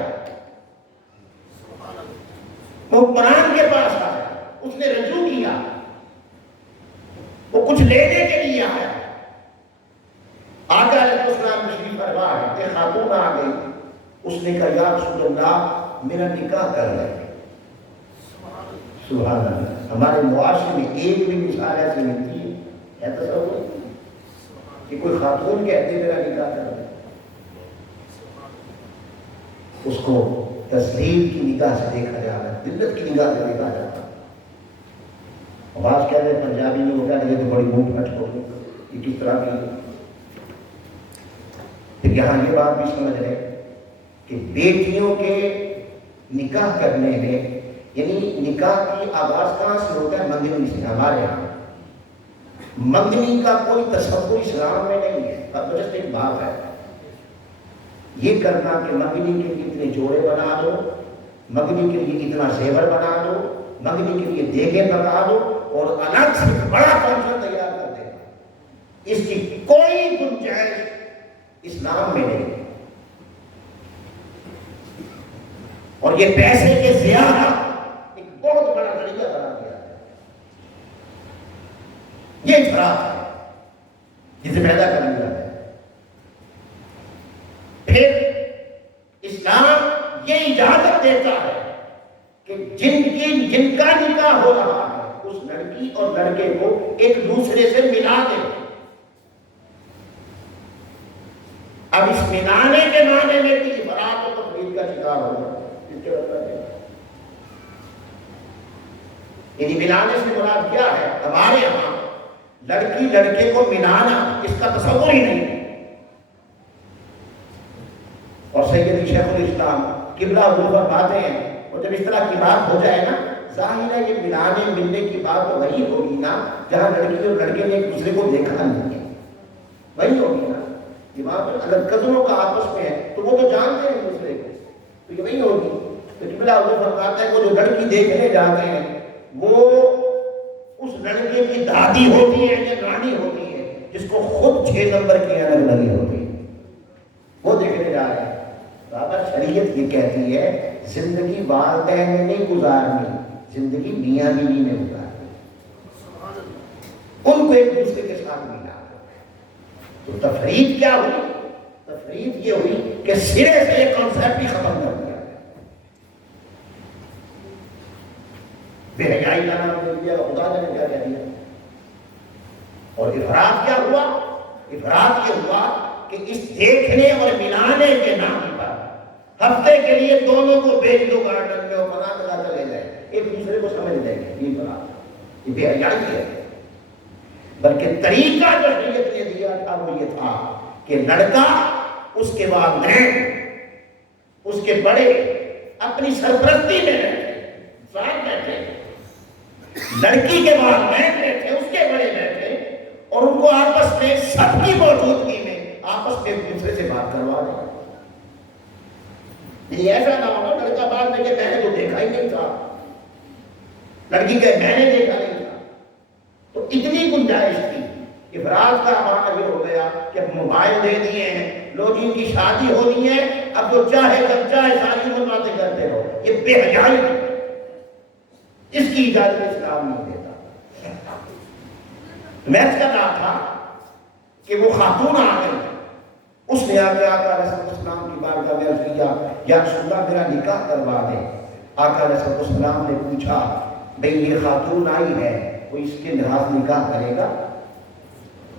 وہ حکمران کے پاس آیا، اس نے رجوع کیا، وہ کچھ لینے کے لیے آیا۔ آقا علیہ السلام تشریف فرما ہے، ایک خاتون آ گئی، اس نے کہا یا رسول اللہ میرا نکاح کر رہے۔ سبحان اللہ، ہمارے معاشرے میں ایک بھی مثال ایسی ملتی ہے تصور کہ کوئی خاتون کہتے میرا نکاح کر رہے، اس کو تسلیم کی نگاہ سے دیکھا جاتا ہے، ذلت کی نگاہ سے دیکھا جاتا ہے۔ آواز کہہ رہے پنجابی میں ہوتا ہے، یہ تو بڑی منہ پھٹ ہو گئی، یہ کس طرح کی۔ پھر یہاں یہ بات بھی سمجھ رہے کہ بیٹیوں کے نکاح کرنے میں، یعنی نکاح کی آغاز کہاں سے ہوتا ہے؟ منگنی سے۔ ہمارے یہاں منگنی کا کوئی تصور اسلام میں نہیں ہے، اب جسٹ ایک بات ہے یہ کرنا کہ منگنی کے لیے اتنے جوڑے بنا دو، منگنی کے لیے اتنا زیور بنا دو، منگنی کے لیے دیگیں بنا دو اور الگ سے بڑا فنکشن تیار کر دے، اس کی کوئی گنجائش اسلام میں نہیں۔ اور یہ پیسے کے زیادہ ایک بہت بڑا ذریعہ بنا دیا ہے، یہ افراط ہے جسے پیدا کر لیا ہے۔ پھر اسلام یہ اجازت دیتا ہے کہ جن کا نکاح ہو رہا ہے اس لڑکی اور لڑکے کو ایک دوسرے سے ملا دے۔ اب اس ملانے کے معنی میں بھی افراط و تفریط کا شکار ہوگا، اس کے مطلب ہے یعنی ملانے سے مراد کیا ہے؟ ہمارے یہاں لڑکی لڑکے کو ملانا اس کا تصور ہی نہیں ہے۔ اور سید شیخ الاسلام قبلہ حضور فرماتے ہیں، اور جب اس طرح کی بات ہو جائے نا، ظاہر ہے یہ ملانے ملنے کی بات تو وہی ہوگی نا جہاں لڑکی اور لڑکے نے ایک دوسرے کو دیکھا نہیں ہے، وہی ہوگی نا۔ اگر کزنوں کا آپس میں ہے تو وہ تو جانتے ہیں ایک دوسرے کو، تو یہ وہی ہوگی۔ تو قبلہ حضور فرماتا ہے وہ جو لڑکی دیکھنے جاتے ہیں وہ اس لڑکے کی دادی ہوتی ہے یا رانی ہوتی ہے جس کو خود 6 نمبر کی الگ لگی ہوتی ہے، وہ دیکھنے جا رہے ہیں۔ بابا شریعت یہ کہتی ہے زندگی والدین میں نہیں گزارنی، زندگی میاں بیوی میں گزارنی، ان کو ایک دوسرے کے ساتھ ملا۔ تو تفریق کیا ہوئی؟ تفریق یہ ہوئی کہ سرے سے یہ کانسیپٹ ہی ختم کر دیا، بے حیائی کا نام دے دیا، خدا نے کیا کہہ دیا۔ اور افراط کیا ہوا؟ افراط یہ ہوا کہ اس دیکھنے اور ملانے کے نام پر ہفتے کے لیے دونوں کو بیچ دو گارڈن میں اور بنا چلے جائے، ایک دوسرے کو سمجھ لیں گے، یہ افراط، یہ بے حیائی ہے۔ بلکہ طریقہ جو شریعت نے دیا تھا وہ یہ تھا کہ لڑکا، اس کے والدین، اس کے بڑے اپنی سرپرستی میں بیٹھے، ساتھ بیٹھے، لڑکی کے والدین بیٹھے، اس کے بڑے بیٹھے، اور ان کو آپس میں سب کی موجودگی میں آپس میں ایک دوسرے سے بات کروا دیں۔ یہ ایسا نہ ہوگا لڑکا بعد میں کہ میں نے تو دیکھا ہی نہیں تھا، لڑکی کہ میں نے دیکھا نہیں تھا۔ تو اتنی گنجائش تھی۔ افراد کا ہمارا یہ ہو گیا کہ موبائل دے دیے ہیں، لوگ ان کی شادی ہونی ہے، اب جو چاہے جب چاہے شادی میں باتیں کرتے رہو، یہ بے حیائی ہے، اس کی اجازت اسلام نہیں دیتا۔ میں اس کا کہا تھا کہ وہ خاتون آ گئی، اس نے آ کے آقا علیہ السلام کی بارگاہ میں عرض کیا، یا رسول اللہ میرا نکاح کروا دے۔ آقا علیہ السلام نے پوچھا، بھئی یہ خاتون آئی ہے، وہ اس کے لحاظ نکاح کرے گا؟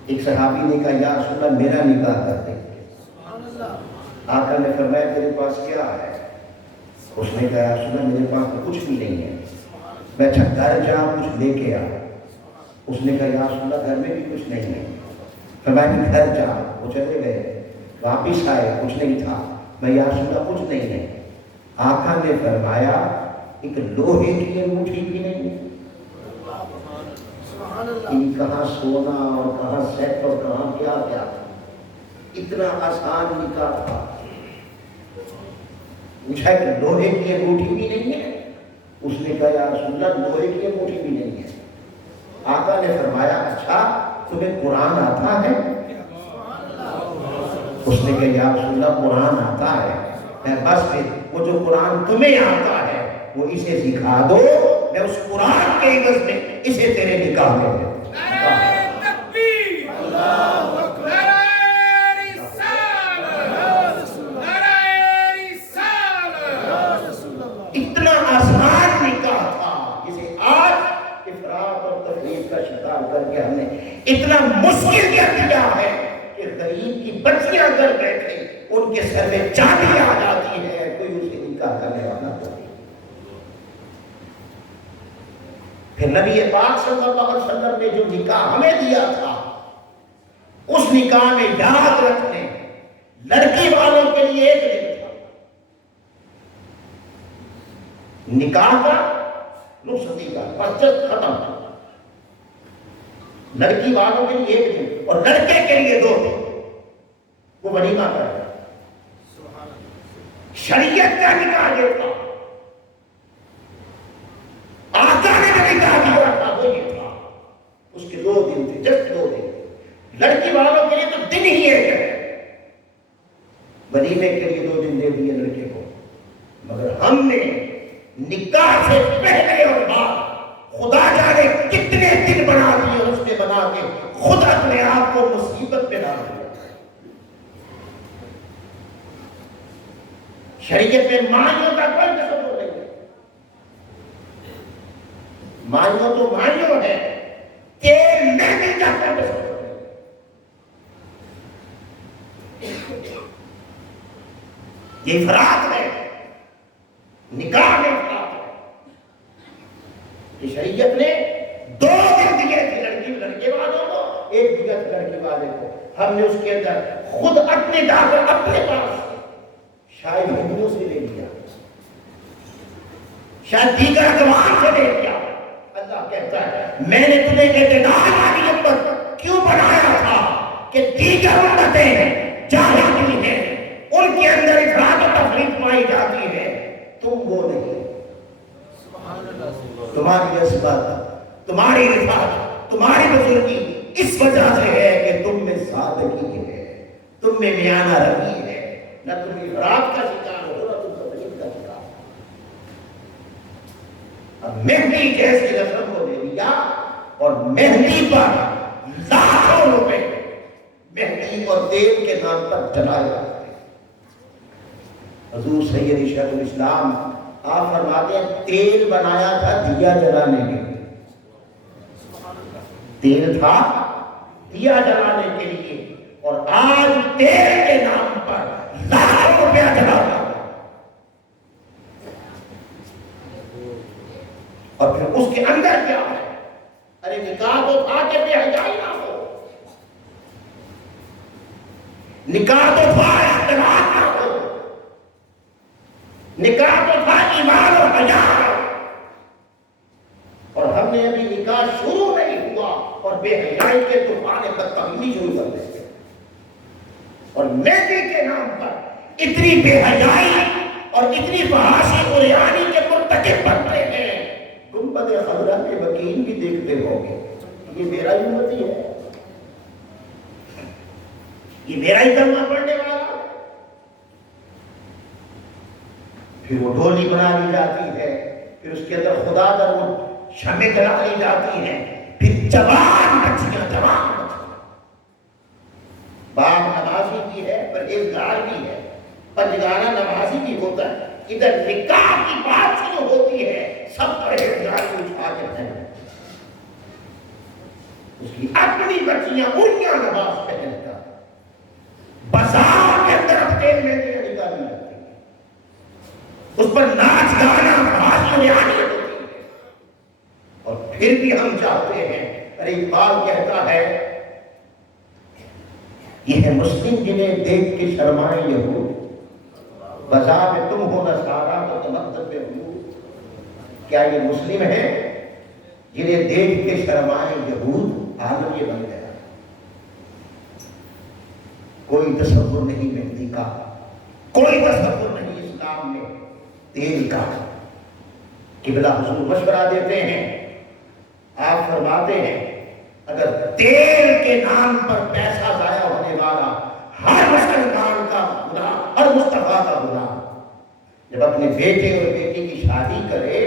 ایک صحابی نے کہا، یا رسول اللہ میرا نکاح کر دیں۔ آقا نے فرمایا تیرے پاس کیا ہے؟ اس نے کہا، یا رسول اللہ میرے پاس تو کچھ بھی نہیں ہے، میں اچھا گھر جا کچھ لے کے آ۔ اس نے کہا، یا رسول اللہ گھر میں بھی کچھ نہیں ہے۔ فرمایا گھر جا۔ وہ چلے گئے، واپس آئے، کچھ نہیں تھا۔ میں، یا رسول اللہ کچھ نہیں ہے۔ آقا نے فرمایا، ایک لوہے کی انگوٹھی بھی نہیں ہے؟ کہاں سونا اور کہاں سیٹ اور کہاں کیا کیا، اتنا آسان نکاح تھا۔ پوچھا کہ لوہے کی انگوٹھی بھی نہیں ہے؟ اس نے کہا، یا رسول اللہ لوہے کی انگوٹھی بھی نہیں ہے۔ آقا نے فرمایا، اچھا تمہیں قرآن آتا ہے؟ اس نے کہا، یا رسول اللہ قرآن آتا ہے، بس پھر وہ جو قرآن تمہیں آتا ہے وہ اسے سکھا دو، میں اس قرآن کے عوض میں اسے تیرے نکاح میں دے۔ اتنا آسان نکاح تھا جسے آج افراط اور تفریط کا شکار کر کے ہم نے اتنا مشکل کر دیا ہے کہ غریب کی بچیاں اگر بیٹھے ان کے سر میں چاندی آ جاتی ہے، کوئی اسے نکاح کرنے والا نہیں۔ پھر نبی پاک صلی اللہ علیہ وسلم نے جو نکاح ہمیں دیا تھا، اس نکاح میں یاد رکھنے لڑکی والوں کے لیے ایک دن تھا، نکاح کا رخصتی کا پرچت ختم تھا، لڑکی والوں کے لیے ایک دن اور لڑکے کے لیے 2 دن، وہ ولیمہ کرے۔ شریعت کا نکاح یہ تھا، آقا نے جو نکاح دیا تھا وہ یہ تھا، اس کے 2 دن تھے، جسٹ 2 دن۔ لڑکی والوں کے لیے تو دن ہی ایک ہے، ولیمے کے لیے 2 دن دے دیے لڑکے کو، مگر ہم نے نکاح سے پہلے اور بعد خدا جانے کتنے دن بنا دیے، اس نے بنا کے خود اپنے آپ کو مصیبت میں ڈال دیا۔ شریعت میں مائیوں کا کوئی تصور نہیں ہے، مائیوں تو مائیوں ہے، تیل لینے کا کوئی تصور نہیں۔ یہ افراط ہے، نکاح میں افراط ہے۔ کہ شریعت نے 2 دن دیے تھے لڑکے والوں کو، 1 دیا تھا لڑکی والے کو۔ ہم نے اس کے اندر خود اپنے ڈاکٹر اپنے پاس شاید ہندوؤں سے لے لیا، شاید دیگر اقوام سے لے لیا۔ اللہ کہتا ہے میں نے تمہیں اعتدال والی امت کیوں بنایا تھا کہ دیگر امتیں جہاں بھی ہیں ان کے اندر افراط و تفریط پائی جاتی ہے، تم وہ نہیں۔ تمہاری عصمت، تمہاری رفعت، تمہاری بزرگی اس وجہ سے ہے کہ تم میں سادگی ہے، تم میں میانہ روی ہے، نہ تم افراط کا شکار ہو نہ تم تفریط کا شکار ہو۔ اب مہندی جیسی رسم کو دے دیا اور مہندی پر لاکھوں روپے مہندی اور تیل کے نام پر جلائے جاتے ہیں۔ حضور سید شیخ الاسلام آپ فرماتے ہیں تیل بنایا تھا دیا جلانے کے لیے، تیل تھا دیا جلانے کے لیے، اور آج تیل کے نام پر لاکھوں روپیہ جلاتا ہے۔ اور پھر اس کے اندر کیا ہے؟ ارے نکاح تو تھا کہ بے حیائی نہ نکاح تو تھا اختلاف نہ ہو، نکاح تو تھا ایمان اور حیا، اور ہم نے ابھی نکاح شروع نہیں ہوا اور بے حیائی کے طوفان بدتمیزی شروع کر دیتے، اور مہندی کے نام پر اتنی بے حیائی اور اتنی فحاشی اور عریانی کے مرتکب بنتے ہیں۔ گنبد خضرا کے وکیل بھی دیکھتے ہوں گے، یہ میرا ہی امتی ہے، یہ میرا ہی کلمہ پڑھنے والا۔ پھر وہ ڈولی بنا لی جاتی ہے، پھر اس کے اندر خدا در وہ شمع جلا لی جاتی ہیں، پھر جوان بچیاں باپ نمازی بھی ہے، پرہیزگار بھی ہے، پنجگانہ نمازی بھی ہوتا ہے، ادھر نکاح کی بات شروع ہوتی ہے، سب پرہیزگار کو اٹھا کے پھینک، اس کی اپنی بچیاں اڑیاں لباس پہن کر بازار کے اندر اپنے مہندیاں نکالی جاتی ہیں، اس پر ناچ گانا بھاشن ہوتی ہے، اور پھر بھی ہم چاہتے ہیں۔ ارے اقبال کہتا ہے یہ ہے مسلم جنہیں دیکھ کے شرمائے یہود، بذا میں تم ہو نصارا تو تمدد میں حدود۔ کیا یہ مسلم ہے جنہیں دیکھ کے شرمائے یہود؟ عالم یہ بن گیا، کوئی تصور نہیں مہندی کا، کوئی تصور نہیں اسلام میں تیل کا۔ قبلہ حضور مشورہ دیتے ہیں، آپ فرماتے ہیں اگر تیل کے نام پر پیسہ ضائع ہونے والا ہر مسلمان کا گناہ، ہر مصطفیٰ کا گناہ، جب اپنے بیٹے اور بیٹی کی شادی کرے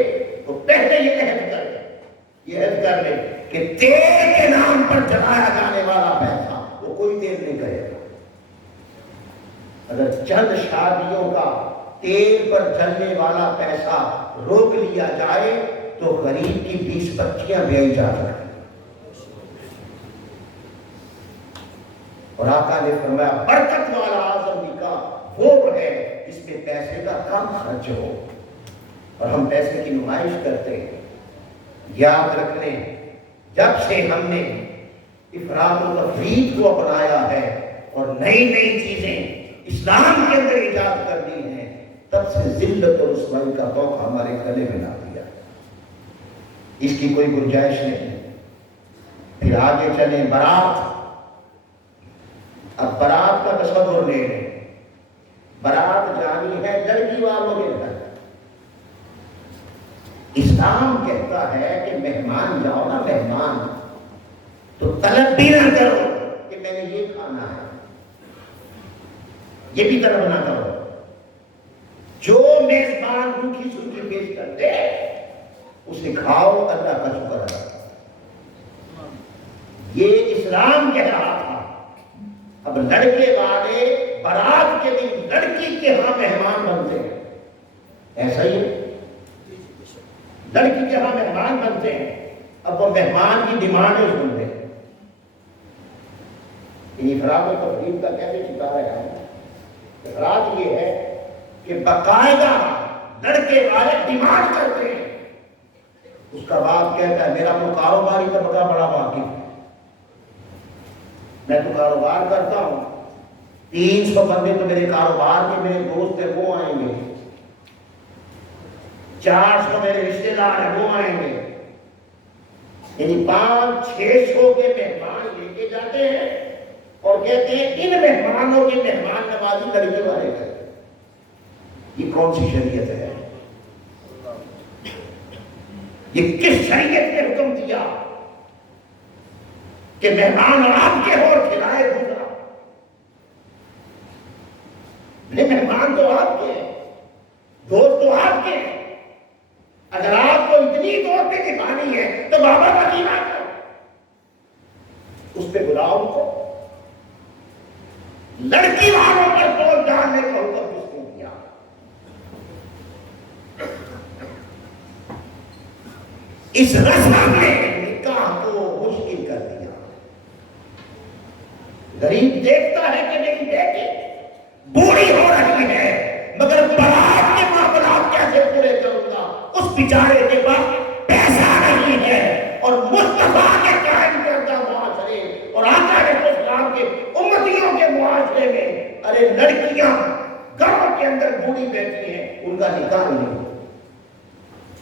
تو پہلے یہ عہد کر لے کہ تیل کے نام پر جلایا جانے والا پیسہ وہ کوئی تیل نہیں کرے گا۔ اگر چند شادیوں کا تیل پر جلنے والا پیسہ روک لیا جائے تو غریب کی 20 بچیاں بیائی جا سکتی۔ اور آقا نے فرمایا برکت والا اعظم نکاح وہ ہے جس میں پیسے کا کم خرچ ہو، اور ہم پیسے کی نمائش کرتے ہیں۔ یاد رکھ لیں، جب سے ہم نے افراط و تفریط کو اپنایا ہے اور نئی نئی چیزیں اسلام کے اندر ایجاد کر دی ہیں، تب سے ذلت اور رسوائی کا طوق ہمارے گلے میں لا دیا۔ اس کی کوئی گنجائش نہیں۔ پھر آگے چلیں، بارات۔ اب بارات کا تصور لے لیں، بارات جانی ہے لڑکی والوں کے گھر۔ اسلام کہتا ہے کہ مہمان جاؤ نا، مہمان تو طلب بھی نہ کرو کہ میں نے یہ کھانا ہے، یہ بھی طلب نہ کرو۔ جو میزبان روکھی سوکھی پیش کر دے اسے کھاؤ، اللہ کا شکر ہے۔ یہ اسلام کہہ رہا تھا۔ اب لڑکے والے بارات کے دن لڑکی کے ہاں مہمان بنتے ہیں، ایسا ہی ہے، لڑکی کے ہاں مہمان بنتے ہیں۔ اب وہ مہمان کی ڈیمانڈیں سن لیں۔ افراط و تفریط کا کیسے شکار ہے؟ افراط یہ ہے کہ باقاعدہ لڑکے والے ڈیمانڈ کرتے ہیں، اس کا باپ کہتا ہے میرا تو کاروباری طبقہ بڑا واقف ہے، میں تو کاروبار کرتا ہوں، 300 بندے تو میرے کاروبار کے میرے دوست ہیں وہ آئیں گے، 400 میرے رشتے دار ہیں وہ آئیں گے، یعنی 500-600 کے مہمان لے کے جاتے ہیں اور کہتے ہیں ان مہمانوں کی مہمان نوازی لڑکی والے کریں۔ یہ کون سی شریعت ہے؟ یہ کس شریعت نے حکم دیا کہ مہمان آپ کے اور کھلائے دوسرا؟ مہمان تو آپ کے ہیں، دوست تو آپ کے ہیں۔ اگر آپ کو اتنی دوستی نبھانی ہے تو بابا مدینہ کرو، اس پہ بلاؤ کو۔ لڑکی والوں پر بول ڈالنے کا حکم کس نے دیا؟ اس رسم نے نکاح کو مشکل کر دیا۔ غریب دیکھتا ہے کہ میری بیٹی بوڑھی ہو رہی ہے مگر بارات کے معاملات کیسے پورے کروں گا؟ اس بیچارے کے پاس پیسہ نہیں ہے، اور مصطفیٰ کے قائم کردہ معاشرے اور آقا علیہ السلام کے امتیوں کے معاشرے میں پہلے لڑکیاں گاؤں کے اندر بوڑھی بیٹھی ہیں، ان کا نکاح نہیں ہو،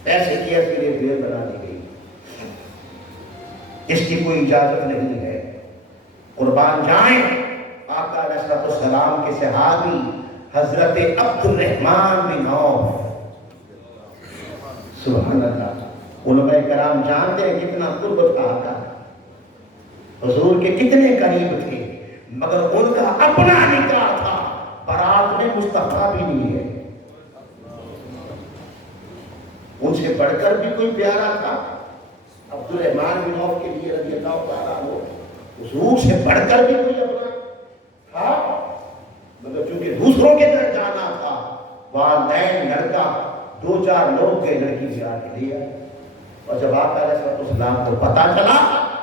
ایسے کیا کے لیے بیر بنا دی گئی، اس کی کوئی اجازت نہیں ہے۔ قربان جائیں آقا علیہ السلام کے صحابی حضرت عبد الرحمن بن عوف، سبحان اللہ، علماء کرام جانتے ہیں کتنا قرب تھا آقا، حضور کے کتنے قریب تھے، مگر ان کا اپنا نکاح تھا، بارات میں مصطفیٰ بھی نہیں ہے۔ ان سے بڑھ کر بھی کوئی پیارا تھا عبد الرحمن بن عوف کے لیے رضی اللہ تعالیٰ عنہ، حضور سے بڑھ کر بھی کوئی اپنا تھا، مگر چونکہ دوسروں کے گھر جانا تھا، والدین لڑکا دو چار لوگ کے لڑکی بیاہ کے لیا، اور جب آقا علیہ السلام کو پتا چلا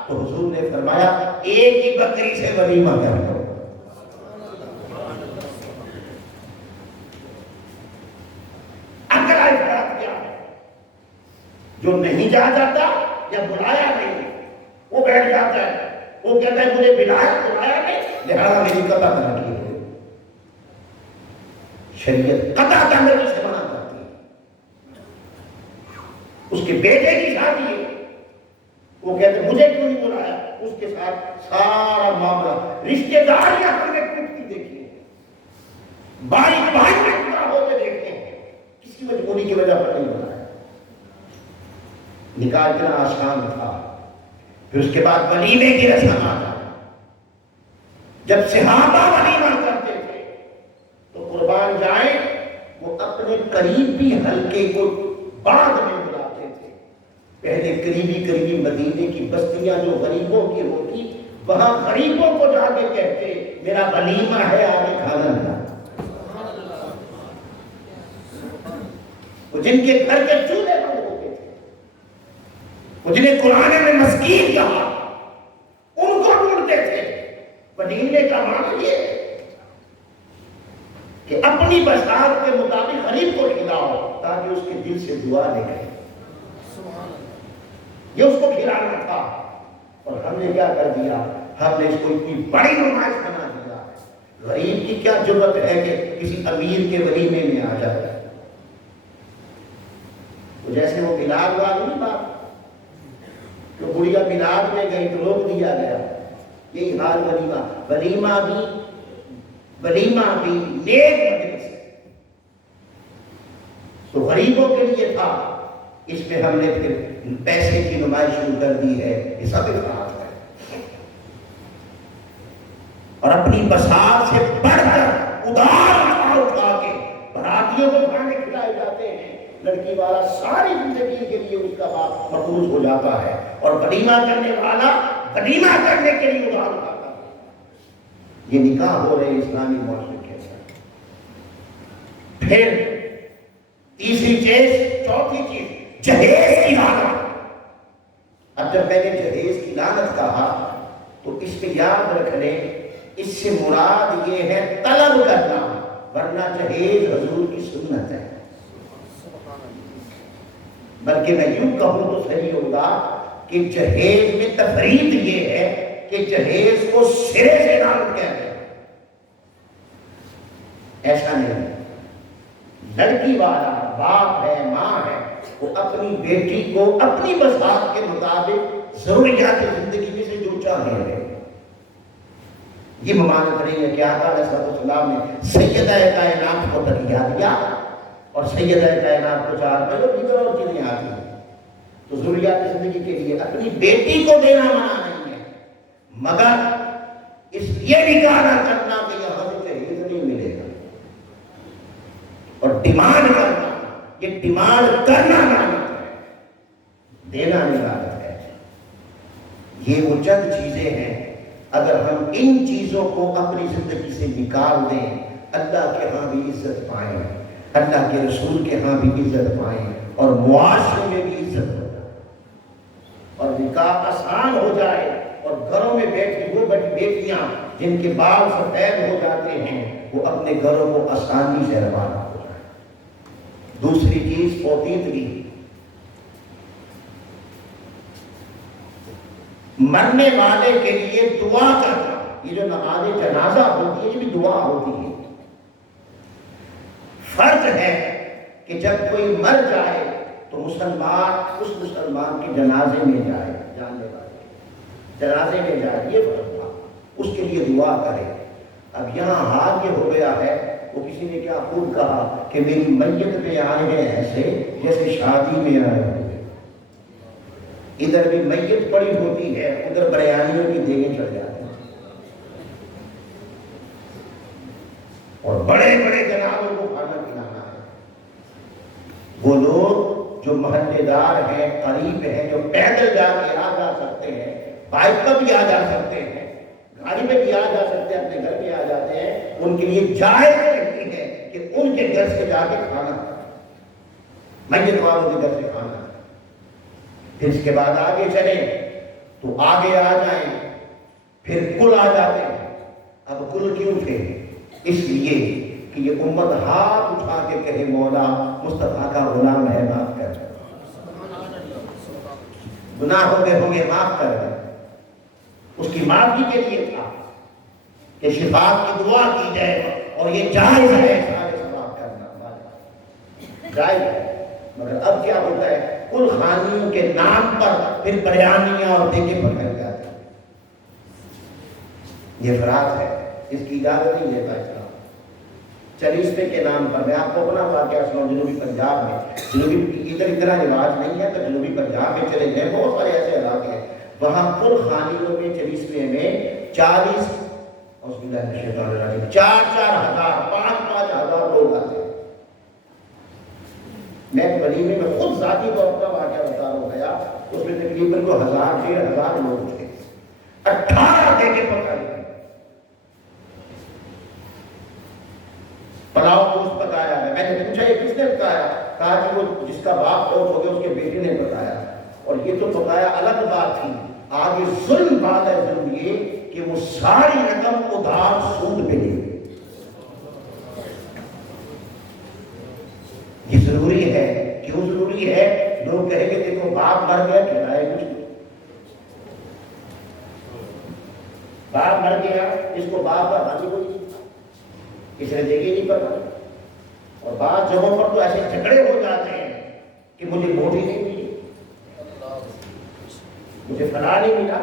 تو حضور نے فرمایا ایک ہی بکری سے ولیمہ کر دو۔ اگر افراد کیا ہے جو نہیں جا جاتا یا بلایا نہیں وہ بیٹھ جاتا ہے، وہ کہتا ہے مجھے بلایا نہیں لہذا میری قطع کرنا کی ہے، شریعت قطع کرنے سے منع کرتی ہے۔ اس کے بیٹے کی شادی ہے، وہ کہتے ہیں مجھے کیوں نہیں بلایا، اس کے ساتھ سارا معاملہ رشتے داریاں ہم نے ٹوٹتی دیکھی ہے، بھائی بھائی میں اتنا ہوتے دیکھتے ہیں، کس کی مجبوری کی وجہ پر نہیں بلایا۔ نکاح اتنا آسان تھا، پھر اس کے بعد ولیمے کی رسم آ جائے، جب صحابہ ولیمہ کرتے تھے تو قربان جائیں وہ اپنے قریبی حلقے کو بعد میں بلاتے تھے، پہلے قریبی مدینے کی بستیاں جو غریبوں کی ہوتی وہاں غریبوں کو جا کے کہتے میرا ولیمہ ہے آگے کھانا ملا، جن کے گھر کے چولہے بند ہوتے تھے، جنہیں قرآن میں مسکین کہا ان کو ڈھونڈتے تھے۔ ولیمے کا معنی یہ ہے کہ اپنی بساط کے مطابق غریب کو کھلاؤ تاکہ اس کے دل سے دعا نکلے، یہ اس کو کھلانا تھا، اور ہم نے کیا کر دیا، ہم نے اس کو اتنی بڑی نمائش بنا دیا۔ غریب کی کیا ضرورت ہے کہ کسی امیر کے ولیمے میں آ جائے، جیسے وہ میلاد والی بات کہ بڑھیا میلاد میں گئی تو روک دیا گیا، یہی حال ولیمہ بھی نیک مجلس ہے، تو غریبوں کے لیے تھا، اس میں ہم نے پھر پیسے کی نمائش شروع کر دی ہے، یہ سب افراد ہے، اور اپنی بساط سے بڑھ کر ادھار اٹھا کے براتیوں کو کھانے کھلائے جاتے ہیں، لڑکی والا ساری زندگی کے لیے اس کا باپ مقروض ہو جاتا ہے، اور ولیمہ کرنے والا ولیمہ کرنے کے لیے ادھار اٹھاتا ہے۔ یہ نکاح ہو رہے اسلامی معاشرے کے اندر۔ پھر تیسری چیز، چوتھی چیز، جہیز کی لعنت۔ اب جب میں نے جہیز کی لعنت کہا تو اس پہ یاد رکھ لیں، اس سے مراد یہ ہے طلب کرنا، ورنہ جہیز حضور کی سنت ہے، بلکہ میں یوں کہوں تو صحیح ہوگا کہ جہیز میں تفرید یہ ہے کہ جہیز کو سرے سے لعنت کہتے ہیں، ایسا نہیں ہے۔ لڑکی والا باپ ہے، ماں ہے، وہ اپنی بیٹی کو اپنی بساط کے مطابق ضروریات زندگی میں سے جو چاہے ہے، یہ ممانعت نہیں ہے کہ آقا علیہ السلام نے سیدہ کائنات کو ترجیح دیا، اور سیدہ کائنات کو چار پہلو دیگر اور چیزیں آتی ہیں، تو ضروریات زندگی کے لیے اپنی بیٹی کو دینا منع نہیں ہے، مگر اس لیے نکاح نہ کرنا کہ یہاں سے جہیز نہیں ملے گا، اور ڈیمانڈ کرنا، یہ ڈیمانڈ کرنا لعنت ہے، دینا نہیں لعنت ہے۔ یہ وہ چند چیزیں ہیں، اگر ہم ان چیزوں کو اپنی زندگی سے نکال دیں، اللہ کے ہاں بھی عزت پائیں، اللہ کے رسول کے ہاں بھی عزت پائیں، اور معاشرے میں بھی عزت ہو جائے، اور نکاح آسان ہو جائے، اور گھروں میں بیٹھی وہ بیٹیاں جن کے بال سفید ہو جاتے ہیں وہ اپنے گھروں کو آسانی سے روانہ ہو جائے۔ دوسری چیز پوتیدگی، مرنے والے کے لیے دعا کرنا، یہ جو نماز جنازہ ہوتی ہے یہ بھی دعا ہوتی ہے، فرض ہے کہ جب کوئی مر جائے تو مسلمان اس مسلمان کے جنازے میں جائے، جاننے والے جنازے میں جائے، یہ فرض تھا، اس کے لیے دعا کرے۔ اب یہاں حال یہ ہو گیا ہے، وہ کسی نے کیا خوب کہا کہ میری میت پہ آئے ہیں ایسے جیسے شادی میں آئے ہوئے، ادھر بھی میت پڑی ہوتی ہے، ادھر بریانیوں کی دیگیں چڑھ جاتی ہیں، اور بڑے بڑے جنابوں کو کھانا کھلانا ہے۔ وہ لوگ جو محلے دار ہیں، قریب ہیں، جو پیدل جا کے آ جا سکتے ہیں، بائک پر بھی آ جا سکتے ہیں، گاڑی میں بھی آ جا سکتے ہیں، اپنے گھر میں آ جاتے ہیں، ان کے لیے جائز نہیں ہے کہ ان کے گھر سے جا کے کھانا، میت والوں کے گھر سے کھانا۔ پھر اس کے بعد آگے چلیں تو آگے آ جائیں، پھر کل آ جاتے ہیں۔ اب کل کیوں تھے؟ اس لیے کہ یہ امت ہاتھ اٹھا کے کہے مولا مصطفیٰ کا غلام ہے، معاف کر، گناہ ہو گئے ہوں گے معاف کر۔ اس کی معافی کے لیے تھا کہ شفاعت کی دعا کی جائے، اور یہ جائز ہے سارے ثواب کرنا، جائز ہے۔ مگر اب کیا ہوتا ہے، کل خانیوں کے نام پر پھر بیانیاں اور دیگیں پکڑ جاتے ہیں۔ یہ افراط ہے، اس کی اجازت نہیں دیتا اسلام۔ چلیسپے کے نام پر، میں آپ کو اپنا واقعہ سناؤں، جنوبی پنجاب میں، جنوبی ادھر اتنا رواج نہیں ہے، تو جنوبی پنجاب میں چلے گئے، بہت سارے ایسے علاقے ہیں، وہاں کل خانیوں میں چلیسپے میں 40 4 ہزار 5 ہزار لوگ آتے ہیں۔ میں ولیمے میں خود ذاتی طور پر واقعہ بتا رہا ہوں گیا، اس میں تقریباً 1000-1500 لوگ تھے، 18 دیگیں پکائی، پلاؤ گوشت پکایا ہے۔ میں نے پوچھا یہ کس نے پکایا؟ کہا کہ وہ جس کا باپ فوت ہو گیا اس کے بیٹے نے پکایا، اور یہ تو پکایا الگ بات تھی، آگے ظلم بات ہے، ظلم یہ کہ وہ ساری رقم ادھار سود پہ لی۔ یہ ضروری ہے، کیوں ضروری ہے؟ لوگ کہیں گے دیکھو باپ مر گیا، کھلائے کچھ نہیں، باپ مر گیا، اس کو باپ کا حاضر ہوئی، اس نے دیکھے نہیں پتا۔ اور بعض جگہوں پر تو ایسے جھگڑے ہو جاتے ہیں کہ مجھے ووٹ ہی نہیں ملی، مجھے فلاں نہیں ملا۔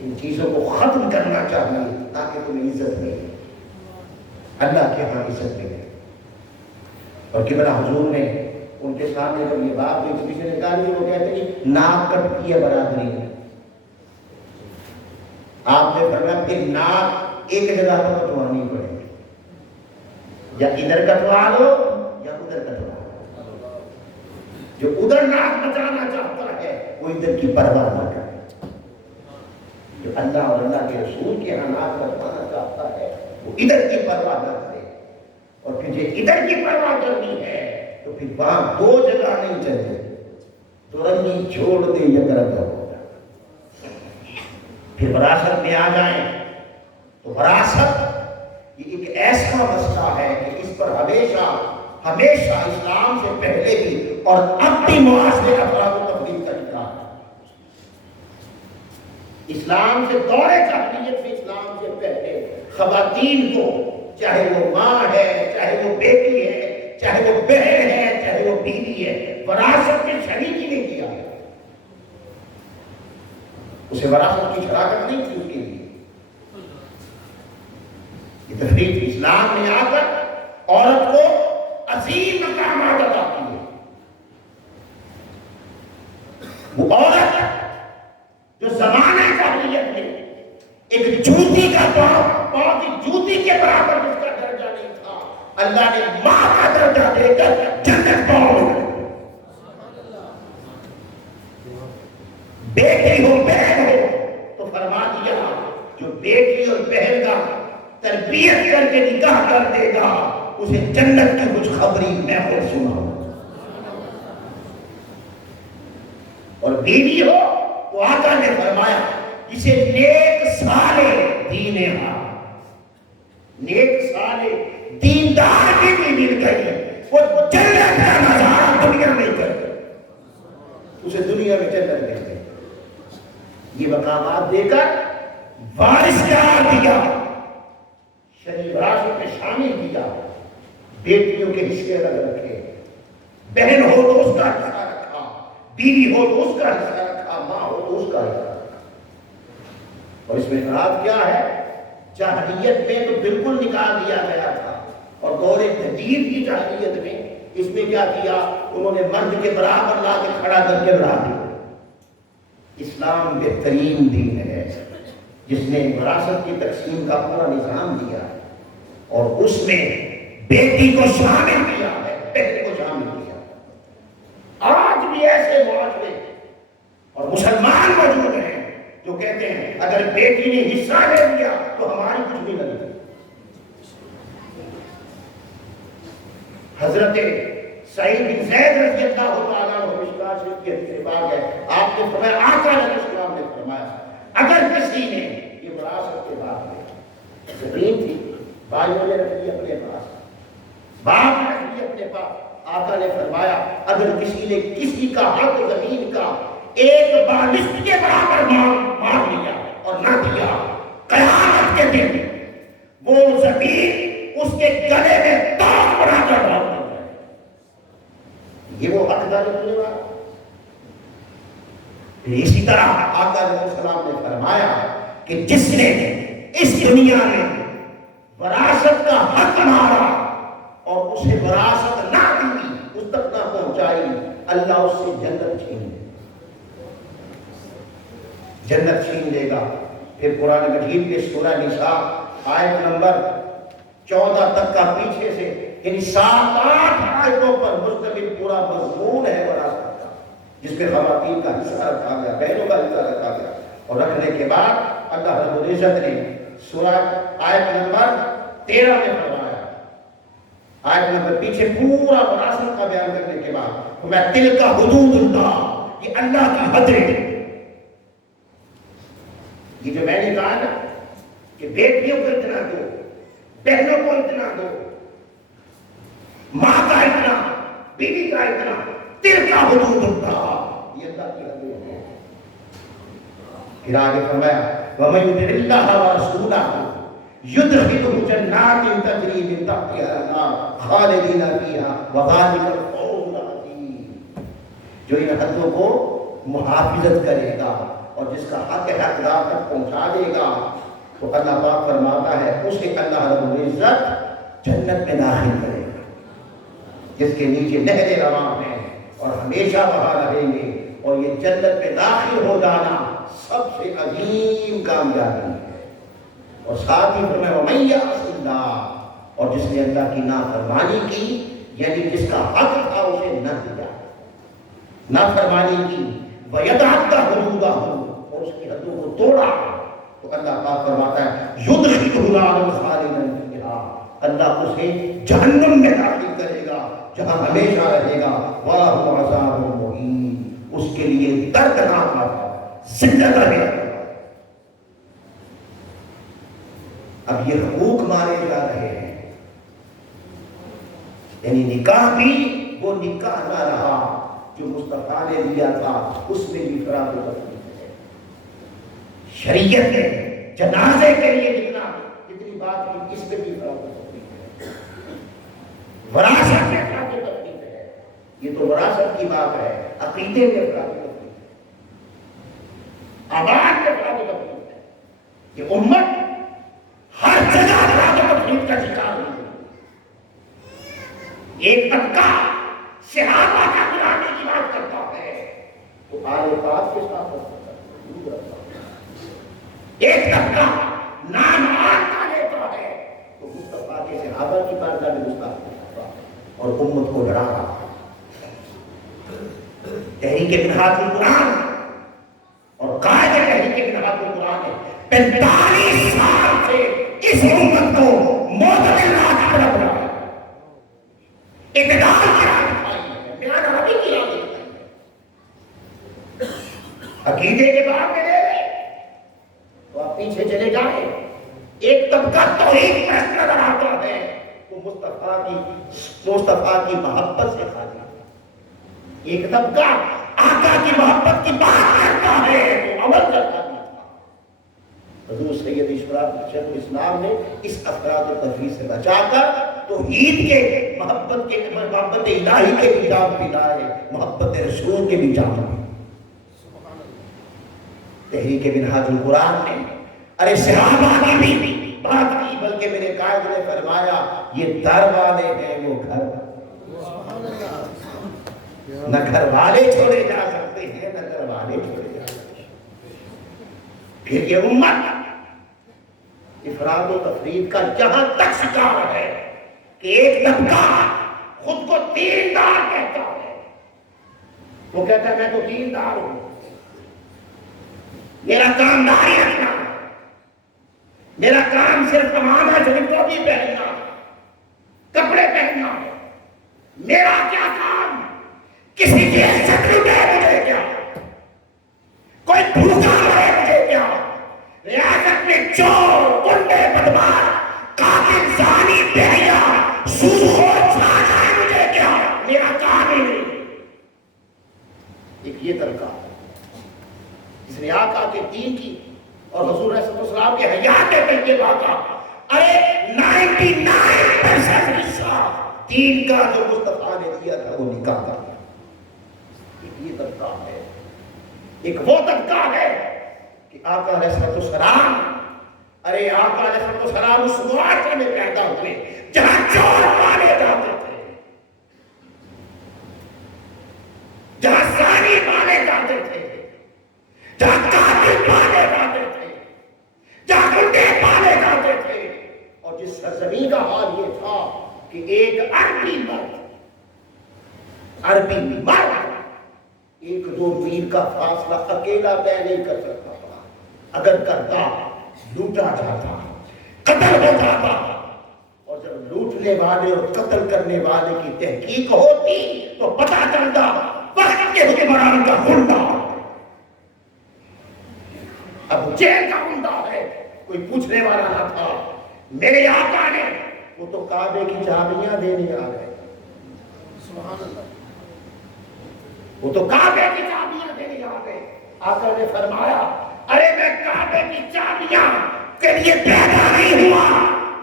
ان چیزوں کو ختم کرنا چاہیے تاکہ تمہیں عزت ملے، اللہ کے ہاں عزت ملے۔ اور قبلہ حضور نے ان کے سامنے جب یہ بات ہوئی تو کسی نے کہا کہ وہ کہتے ہیں ناک کٹتی ہے برادری میں، آپ نے فرمایا پھر ناک ایک جگہ پر کٹوانی پڑے گی، یا ادھر کٹوا لو یا ادھر کٹوا لو۔ جو ادھر ناک بچانا چاہتا ہے وہ ادھر کی پرواہ نہ کرے، جو اللہ اور اللہ کے رسول کے یہاں ناک بچانا چاہتا ہے وہ ادھر کی پرواہ نہ کرے۔ اور پھر جو ادھر کی پرواہ کرنی ہے تو پھر وہاں 2 جگہ نہیں چلے، تو رنگی چھوڑ دے یا درد ہو۔ پھر وراثت میں آ جائیں تو وراثت یہ ایک ایسا مسئلہ ہے کہ اس پر ہمیشہ اسلام سے پہلے بھی اور اب بھی معاشرے افراد و تفریق کا انکار ہے۔ اسلام سے دور جاہلیت میں، اسلام سے پہلے خواتین کو، چاہے وہ ماں ہے، چاہے وہ بیٹی ہے، چاہے وہ بہن ہے، چاہے وہ بیوی ہے، وراثت میں شریک ہی نہیں کیا، اسے وراثت کی شراکت نہیں تھی اس کے لیے۔ یہ تفریق اسلام میں آ کر عورت کو عظیم مقامات عطا کیے۔ وہ عورت جو زمانہ جاہلیت میں ایک جوتی کا پاؤں کی جوتی کے برابر جس کا درجہ نہیں تھا، اللہ نے ماں کا درجہ دے کر جنت پاؤں، بیٹی ہو بہن ہو، تو فرما دیا جو بیٹی اور بہن کا تربیت کر کے نکاح کر دے گا اسے جنت کی کچھ خبری میں خود سناؤں۔ اور بیوی ہو تو آقا نے فرمایا جسے نیک صالح دین ہا، نیک صالح دیندار کی بھی مل گئی وہ جنت کا نظارہ دنیا میں کر اسے دنیا میں جنت مل گئی۔ یہ مقامات دے کر وارث قرار دیا، شریف وراثت میں شامل کیا، بیٹیوں کے حصے الگ رکھے، بہن ہو تو اس کا حصہ رکھا، بیوی ہو تو اس کا حصہ رکھا، ماں ہو تو اس کا حصہ رکھا۔ اور اس میں مراد کیا ہے؟ جاہلیت میں تو بالکل نکال دیا گیا تھا، اور دور جدید کی جاہلیت میں اس میں کیا کیا؟ انہوں نے مرد کے برابر لا کے کھڑا کر کے لڑا دیا۔ اسلام بہترین دین ہے جس نے وراثت کی تقسیم کا پورا نظام دیا ہے، اور اس میں بیٹی کو شامل کیا ہے، بہن کو شامل کیا ہے۔ آج بھی ایسے معاشرے اور مسلمان موجود ہیں جو کہتے ہیں اگر بیٹی نے حصہ لے لیا تو ہماری کچھ بھی نہیں۔ حضرت سعید بن زید رضی اللہ تعالیٰ عنہ مشکوٰۃ شریف کی حدیث پاک ہے، آپ نے فرمایا، آقا علیہ السلام نے فرمایا، اگر کسی نے یہ وراثت کے بعد میں زمین تھی، بھائیوں نے رکھ لی اپنے پاس، باپ نے رکھ لی اپنے پاس، آقا نے فرمایا اگر کسی نے کسی کا حق زمین کا ایک بالشت کے برابر مار لیا اور نہ دیا، قیامت کے دن وہ زمین اس کے گلے میں تاج بنا کر ڈال دی جائے۔ یہ وہ حقدار ہونے والا۔ اسی طرح آقا علیہ السلام نے فرمایا کہ جس نے اس دنیا میں وراثت کا حق مارا اور اسے وراثت نہ دی، اس تک نہ پہنچائی، اللہ اس سے جنت چھین لے، جنت چھین لے گا۔ پھر قرآن مجید کے سورہ نساء آیت نمبر 14 تک کا پیچھے سے یعنی 7-8 آیتوں پر مشتمل پورا مضمون ہے وراثت کا، جس میں خواتین کا حصہ رکھا گیا، بہنوں کا حصہ رکھا گیا، اور رکھنے کے بعد اللہ رب العزت نے سورہ آیت نمبر 13 میں فرمایا، آیت نمبر پیچھے پورا وراثت کا بیان کرنے کے بعد میں تلک حدود اللہ، یہ اللہ کی حدیں، یہ جو میں نے کہا نا کہ بیٹیوں کو اتنا دو، بہنوں کو اتنا دو، ماں کا اتنا، بیوی کا اتنا، تلک حدود اللہ، یہ اللہ کی حدیں ہیں۔ پھر آگے فرمایا وَمَن يُطِعِ اللَّهَ وَرَسُولَهُ يُدْخِلْهُ جَنَّاتٍ تَجْرِی مِن تَحْتِہَا الْأَنْہَارُ خَالِدِینَ فِیہَا وَذَلِکَ الْفَوْزُ الْعَظِیمُ۔ جو ان حدوں کو محافظت کرے گا اور جس کا حق حقدار تک پہنچا دے گا، تو اللہ پاک فرماتا ہے اسے اللہ رب العزت جنت میں داخل کرے گا، جس کے نیچے نہریں رواں ہیں اور ہمیشہ وہاں رہیں گے، اور یہ جنت میں داخل ہو جانا سب سے عظیم کامیابی ہے۔ اور ساتھ ہی فرمایا وَمَن یَعْصِ اللَّهَ، اور جس نے اللہ کی نافرمانی کی، یعنی جس کا حق تھا اسے نہ دیا، نافرمانی کی، وَيَتَعَدَّ حُدُودَهُ، اور اس کی حدوں کو توڑا، تو اللہ پاک فرماتا ہے يُدْخِلْهُ نَارًا خَالِدًا فِيهَا، اللہ اسے جہنم میں داخل کرے گا جہاں ہمیشہ رہے گا، وَلَهُ عَذَابٌ مُّهِينٌ، اس کے لیے دردناک عذاب، زندہ رہے۔ اب یہ حقوق مارے جا رہے ہیں، یعنی نکاح بھی وہ نکاح نہ رہا جو مصطفیٰ نے دیا تھا، اس میں بھی افراط و تفریط ہے۔ شریعت نے جنازے کے لیے جتنی بات کی، اس میں بھی افراط و تفریط ہے۔ وراثت میں افراط و تفریط ہے، یہ تو وراثت کی بات ہے، عقیدے میں افراط و تفریط ہے، آباد میں افراط و تفریط ہے۔ یہ امت ہر جگہ افراط و تفریط کا شکار ہوئی ہے۔ ایک طبقہ صحابہ کا غلامی کی بات کرتا ہے تو آل پاک کے ساتھ کرتا ہے، ایک طبقہ نام کا لیتا ہے تو مصطفیٰ کے صحابہ کی بارگاہ میں گستاخی کرتا ہے اور امت کو ڈرا رہا ہے۔ تحریک منہاج القرآن اور قائد تحریک منہاج القرآن نے 45 سال سے اس امت کو معتدل راہ پر رکھا ہے، اعتدال کی راہ دکھائی ہے، میرا نبی کی راہ دکھائی ہے۔ عقیدے کے بعد میں لے لیں تو آپ پیچھے چلے جائیں، ایک طبقہ توحید پرست نظر آتا ہے، وہ مصطفیٰ کی محبت سے خالی ہے۔ ایک طبقہ آقا کی محبت کی بات کرتا ہے تو عمل کرتا نہیں تھا۔ حضور سید شیخ الاسلام نے اس افراط و تفریط سے بچا کر توحید کے محبت الہی کے بھی جام پلائے، محبت رسول کے بھی جام پلائے۔ تحریک منہاج القرآن نے ارے صحابہ کی بھی بات کی، بلکہ میرے قائد نے فرمایا یہ در والے ہیں وہ گھر، نہ گھر والے چھوڑے جا سکتے ہیں نہ در والے چھوڑے جا سکتے ہیں۔ پھر یہ امت افراد و تفرید کا جہاں تک شکار ہے کہ ایک طبقہ خود کو دیندار کہتا ہے، وہ کہتا ہے میں تو دیندار ہوں، میرا کام داڑھی رکھنا، میرا کام صرف امامہ شریف کو بھی پہننا، کپڑے پہننا، میرا کیا کام کسی کی عزت لوٹے مجھے کیا، کوئی بھوکا مرے مجھے کیا، ریاست میں چور گنڈے بدمار قاتل زانی بہیا سود خور چھا جائے مجھے کیا، میرا کام ہی نہیں۔ ایک یہ طبقہ جس نے آقا کے دین کی اور حضور صلی اللہ علیہ وسلم کے حیات کے پہلے واقع ارے 99% حصہ دین کا جو مصطفیٰ نے دیا تھا وہ نکال دیا۔ ایک یہ طبقہ ہے، ایک وہ طبقہ ہے کہ آقا علیہ السلام ارے آقا علیہ السلام اس معاشرے میں پیدا ہوئے جہاں چور مارے جاتے تھے، جہاں زانی مارے جاتے تھے، جہاں قاتل پالے جاتے تھے، جہاں گنڈے پالے جاتے تھے، اور جس سرزمین کا حال یہ تھا کہ ایک عربی مرد 1-2 میل کا فاصلہ اکیلا طے نہیں کر سکتا تھا، اگر کرتا لوٹا جاتا، قتل ہو جاتا، اور جب لوٹنے والے اور قتل کرنے والے کی تحقیق ہوتی تو پتہ چلتا وقت کے حکمران کا گنڈا اب جیل کا گنڈا ہے، کوئی پوچھنے والا نہ تھا۔ میرے آقا نے وہ تو کعبے کی چابیاں دینے آ گئے، سبحان اللہ، وہ تو کعبے کی چابیاں دینے آ گئے۔ آقا نے فرمایا ارے میں کعبے کی چابیاں کے لیے پیدا نہیں ہوا،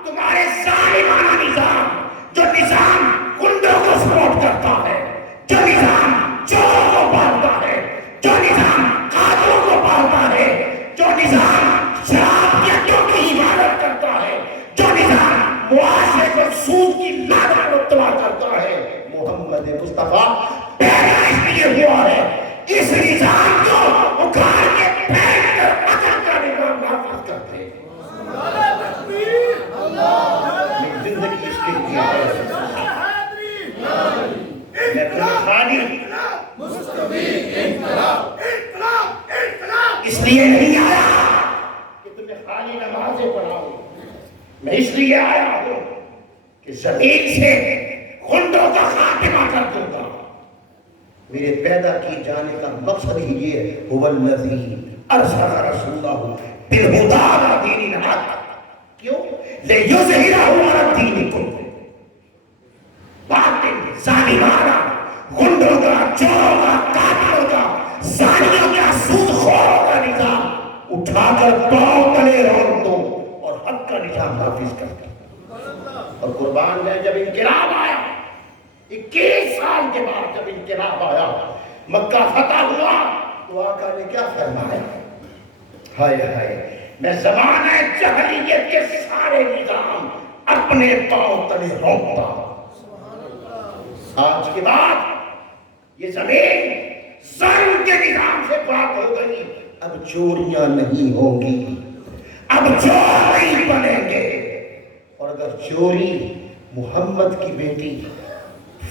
تمہارے ظالمانہ نظام، جو نظام گنڈوں کو سپورٹ کرتا ہے، جو نظام چوروں کو پالتا ہے، جو نظام قاتلوں کو پالتا ہے، جو نظام شراب کے اڈوں کی حفاظت کرتا ہے، جو نظام معاشرے کو سود کی لعنت میں مبتلا کرتا ہے، محمد مصطفیٰ پیدا اس لیے ہوا ہے اس نظام کو اکھاڑ کے پھینک کر عدل کا نظام نافذ کرتے ہیں۔ میری زندگی اس کے لیے ہے، میں تمہیں خالی اس لیے نہیں آیا کہ تمہیں خالی نمازیں پڑھاؤں، میں اس لیے آیا ہوں کہ زمین سے گنڈوں کا خاتمہ کر دوں گا۔ میرے پیدا کی جانے کا مقصد ہی یہ ہے، هو الذی ارسل رسولہ بالہدی ودین الحق، کیوں؟ لیظہرہ علی الدین کلہ، باطل ظالمانہ گنڈوں کا، چوروں کا، قاتلوں کا، زانیوں کا، سود خوروں کا نظام اٹھا کر پاؤں تلے رون دو اور حق کا نظام نافذ کر دو۔ اور قربان ہے جب انقلاب آیا، 21 سال کے بعد جب انقلاب آیا، مکہ فتح ہوا، تو آقا نے کیا فرمایا؟ ہائے ہائے میں زمانہ جاہلیت کے سارے نظام اپنے پاؤں تلے رونتا ہوں، آج کے بعد یہ زمین ظلم کے نظام سے پاک ہو گئی، اب چوریاں نہیں ہوں گی، اب چور نہیں بنیں گے، اور اگر چوری محمد کی بیٹی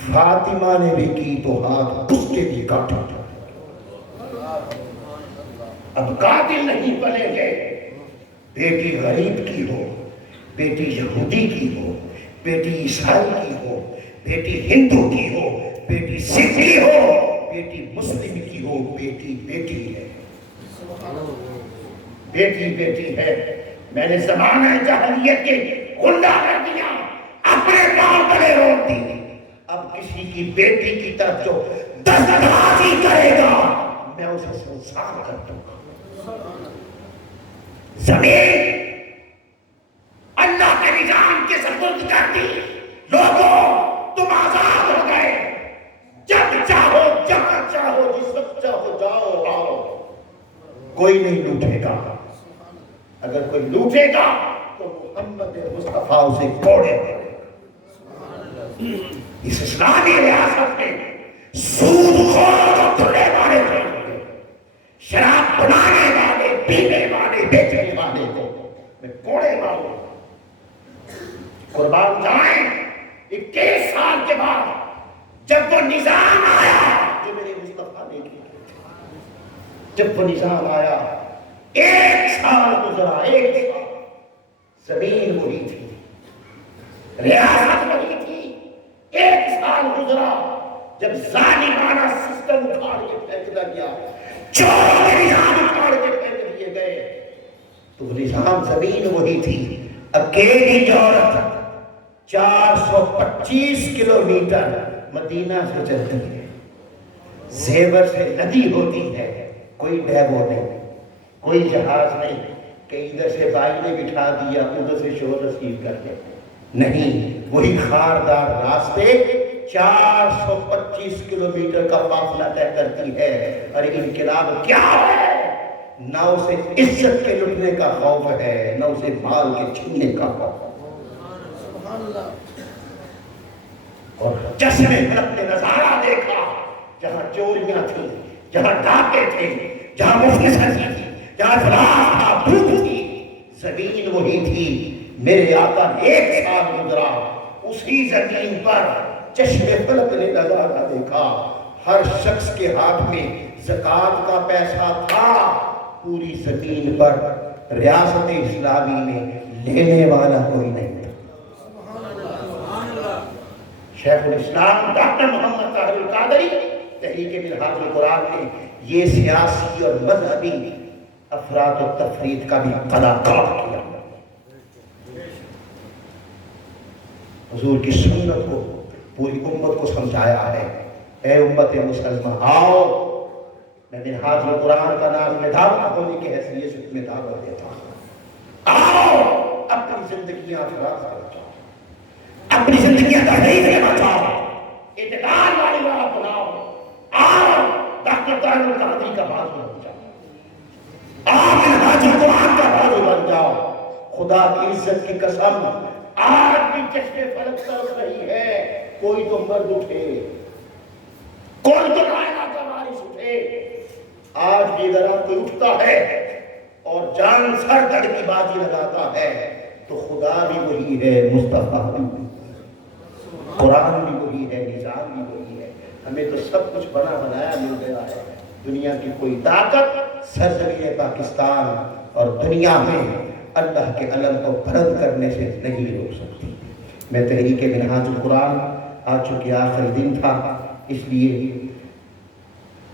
فاطمہ نے بھی کی تو ہاتھ اس کے بھی کاٹا جائے۔ اب قاتل نہیں بنیں گے، بیٹی غریب کی ہو، بیٹی یہودی کی ہو، بیٹی عیسائی کی ہو، بیٹی ہندو کی ہو، بیٹی سکھ کی ہو، بیٹی مسلم کی ہو، بیٹی بیٹی ہے، بیٹی بیٹی ہے۔ میں نے زمانہ جاہلیت کے گنڈا کر دیا، اپنے پاؤں تلے روک دی، اب کسی کی بیٹی کی طرف جو دستاویزی کرے گا میں اسے سنسار کر دوں گا۔ زمین اللہ کے نظام کے سپرد کر دی، لوگوں تم آزاد ہو گئے، جب چاہو جہاں چاہو جس وقت چاہو جاؤ آؤ، کوئی نہیں لوٹے گا۔ اگر کوئی لوٹے گا تو محمد مصطفیٰ اسے کوڑے دے۔ اس اسلامی ریاست میں سود خور کو کھلے مارے جائیں گے، شراب بنانے والے، پینے والے، بیچنے والے کو میں کوڑے ماروں۔ قربان جائیں 21 سال کے بعد جب وہ نظام آیا جو میرے مصطفیٰ نے کیا، جب وہ نظام آیا 1 سال گزرا، 1 سال، زمین وہی تھی، ریاست وہی تھی، 1 سال گزرا جب ظالمانہ سسٹم اٹھاڑ کے پھینک دیا گیا، چور نظام اٹھاڑ کے پھینک دیے گئے، تو نظام زمین وہی تھی۔ اکیلی عورت 425 کلومیٹر مدینہ سے چلتی ہے، زیور سے ندی ہوتی ہے، کوئی ڈیبو نہیں، کوئی جہاز نہیں کہ ادھر سے بائی نے بٹھا دیا ادھر سے شور رسیو کر کے، نہیں، وہی خاردار راستے 425 کلومیٹر کا فاصلہ طے کرتی ہے۔ اور انقلاب کیا ہے؟ نہ اسے عزت کے لٹنے کا خوف ہے، نہ اسے مال کے چھیننے کا خوف ہے۔ اور جشن فلک نے نظارہ دیکھا، جہاں چوریاں تھیں، جہاں ڈاکے تھے، جہاں مفلسی تھی، جہاں افلاس تھا، بھوک تھی، زمین وہی تھی۔ میرے آقا 1 سال گزرا، اسی زمین پر چشم فلک نے نظارہ دیکھا، ہر شخص کے ہاتھ میں زکوٰۃ کا پیسہ تھا، پوری زمین پر ریاست اسلامی میں لینے والا کوئی نہیں تھا۔ شیخ الاسلام ڈاکٹر محمد طاہر القادری تحریک منہاج القرآن نے یہ سیاسی اور مذہبی افراط و تفریط کا بھی قلعہ کیا۔ حضور کی سنت کو پوری امت کو سمجھایا ہے، اے امت مسلمہ آؤ، میں منہاج القرآن کا نام دعوت ہونے کی حیثیت سے میں دعوت دیتا ہوں، آؤ اپنی زندگیاں افراط سے بچاؤ، اپنی زندگیاں تحریف سے بچاؤ، اعتدال والی راہ اپناؤ، آؤ ڈاکٹر طاہر القادری کا بازو بن جاؤ، آؤ منہاج القرآن کا بازو بن جاؤ۔ خدا کی عزت کی قسم، آج بھی چشم فلک طرف رہی ہے، کوئی تو مرد اٹھے، کوئی تو کائنات کا وارث اٹھے۔ آج بھی اگر آپ کوئی اٹھتا ہے اور جان سر دڑ کی بازی لگاتا ہے تو خدا بھی وہی ہے، مصطفیٰ بھی وہی ہے، قرآن بھی وہی ہے، نظام بھی وہی ہے۔ ہمیں تو سب کچھ بنا بنایا مل گیا ہے، دنیا کی کوئی طاقت سرزمین پاکستان اور دنیا میں اللہ کے علم کو بلند کرنے سے نہیں روک سکتی۔ میں تحریک منہاج القرآن آج چونکہ آخری دن تھا، اس لیے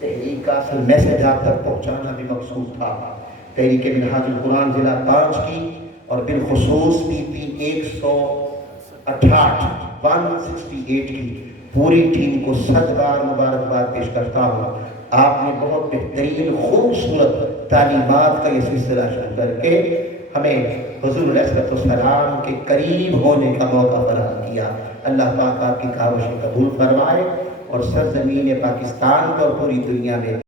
تحریک کا اصل میسج آپ تک پہنچانا بھی مقصود تھا۔ تحریک منہاج القرآن ضلع 5 کی اور بالخصوص PP 168 کی پوری ٹیم کو 100 بار مبارکباد پیش کرتا ہوں۔ آپ نے بہت بہترین خوبصورت تعلیمات کا یہ سلسلہ شروع کر کے ہمیں حضور علیہ السلام کے قریب ہونے کا موقع فراہم کیا۔ اللہ پاک آپ کی کاوشیں قبول فرمائے اور سرزمین پاکستان پر پوری دنیا میں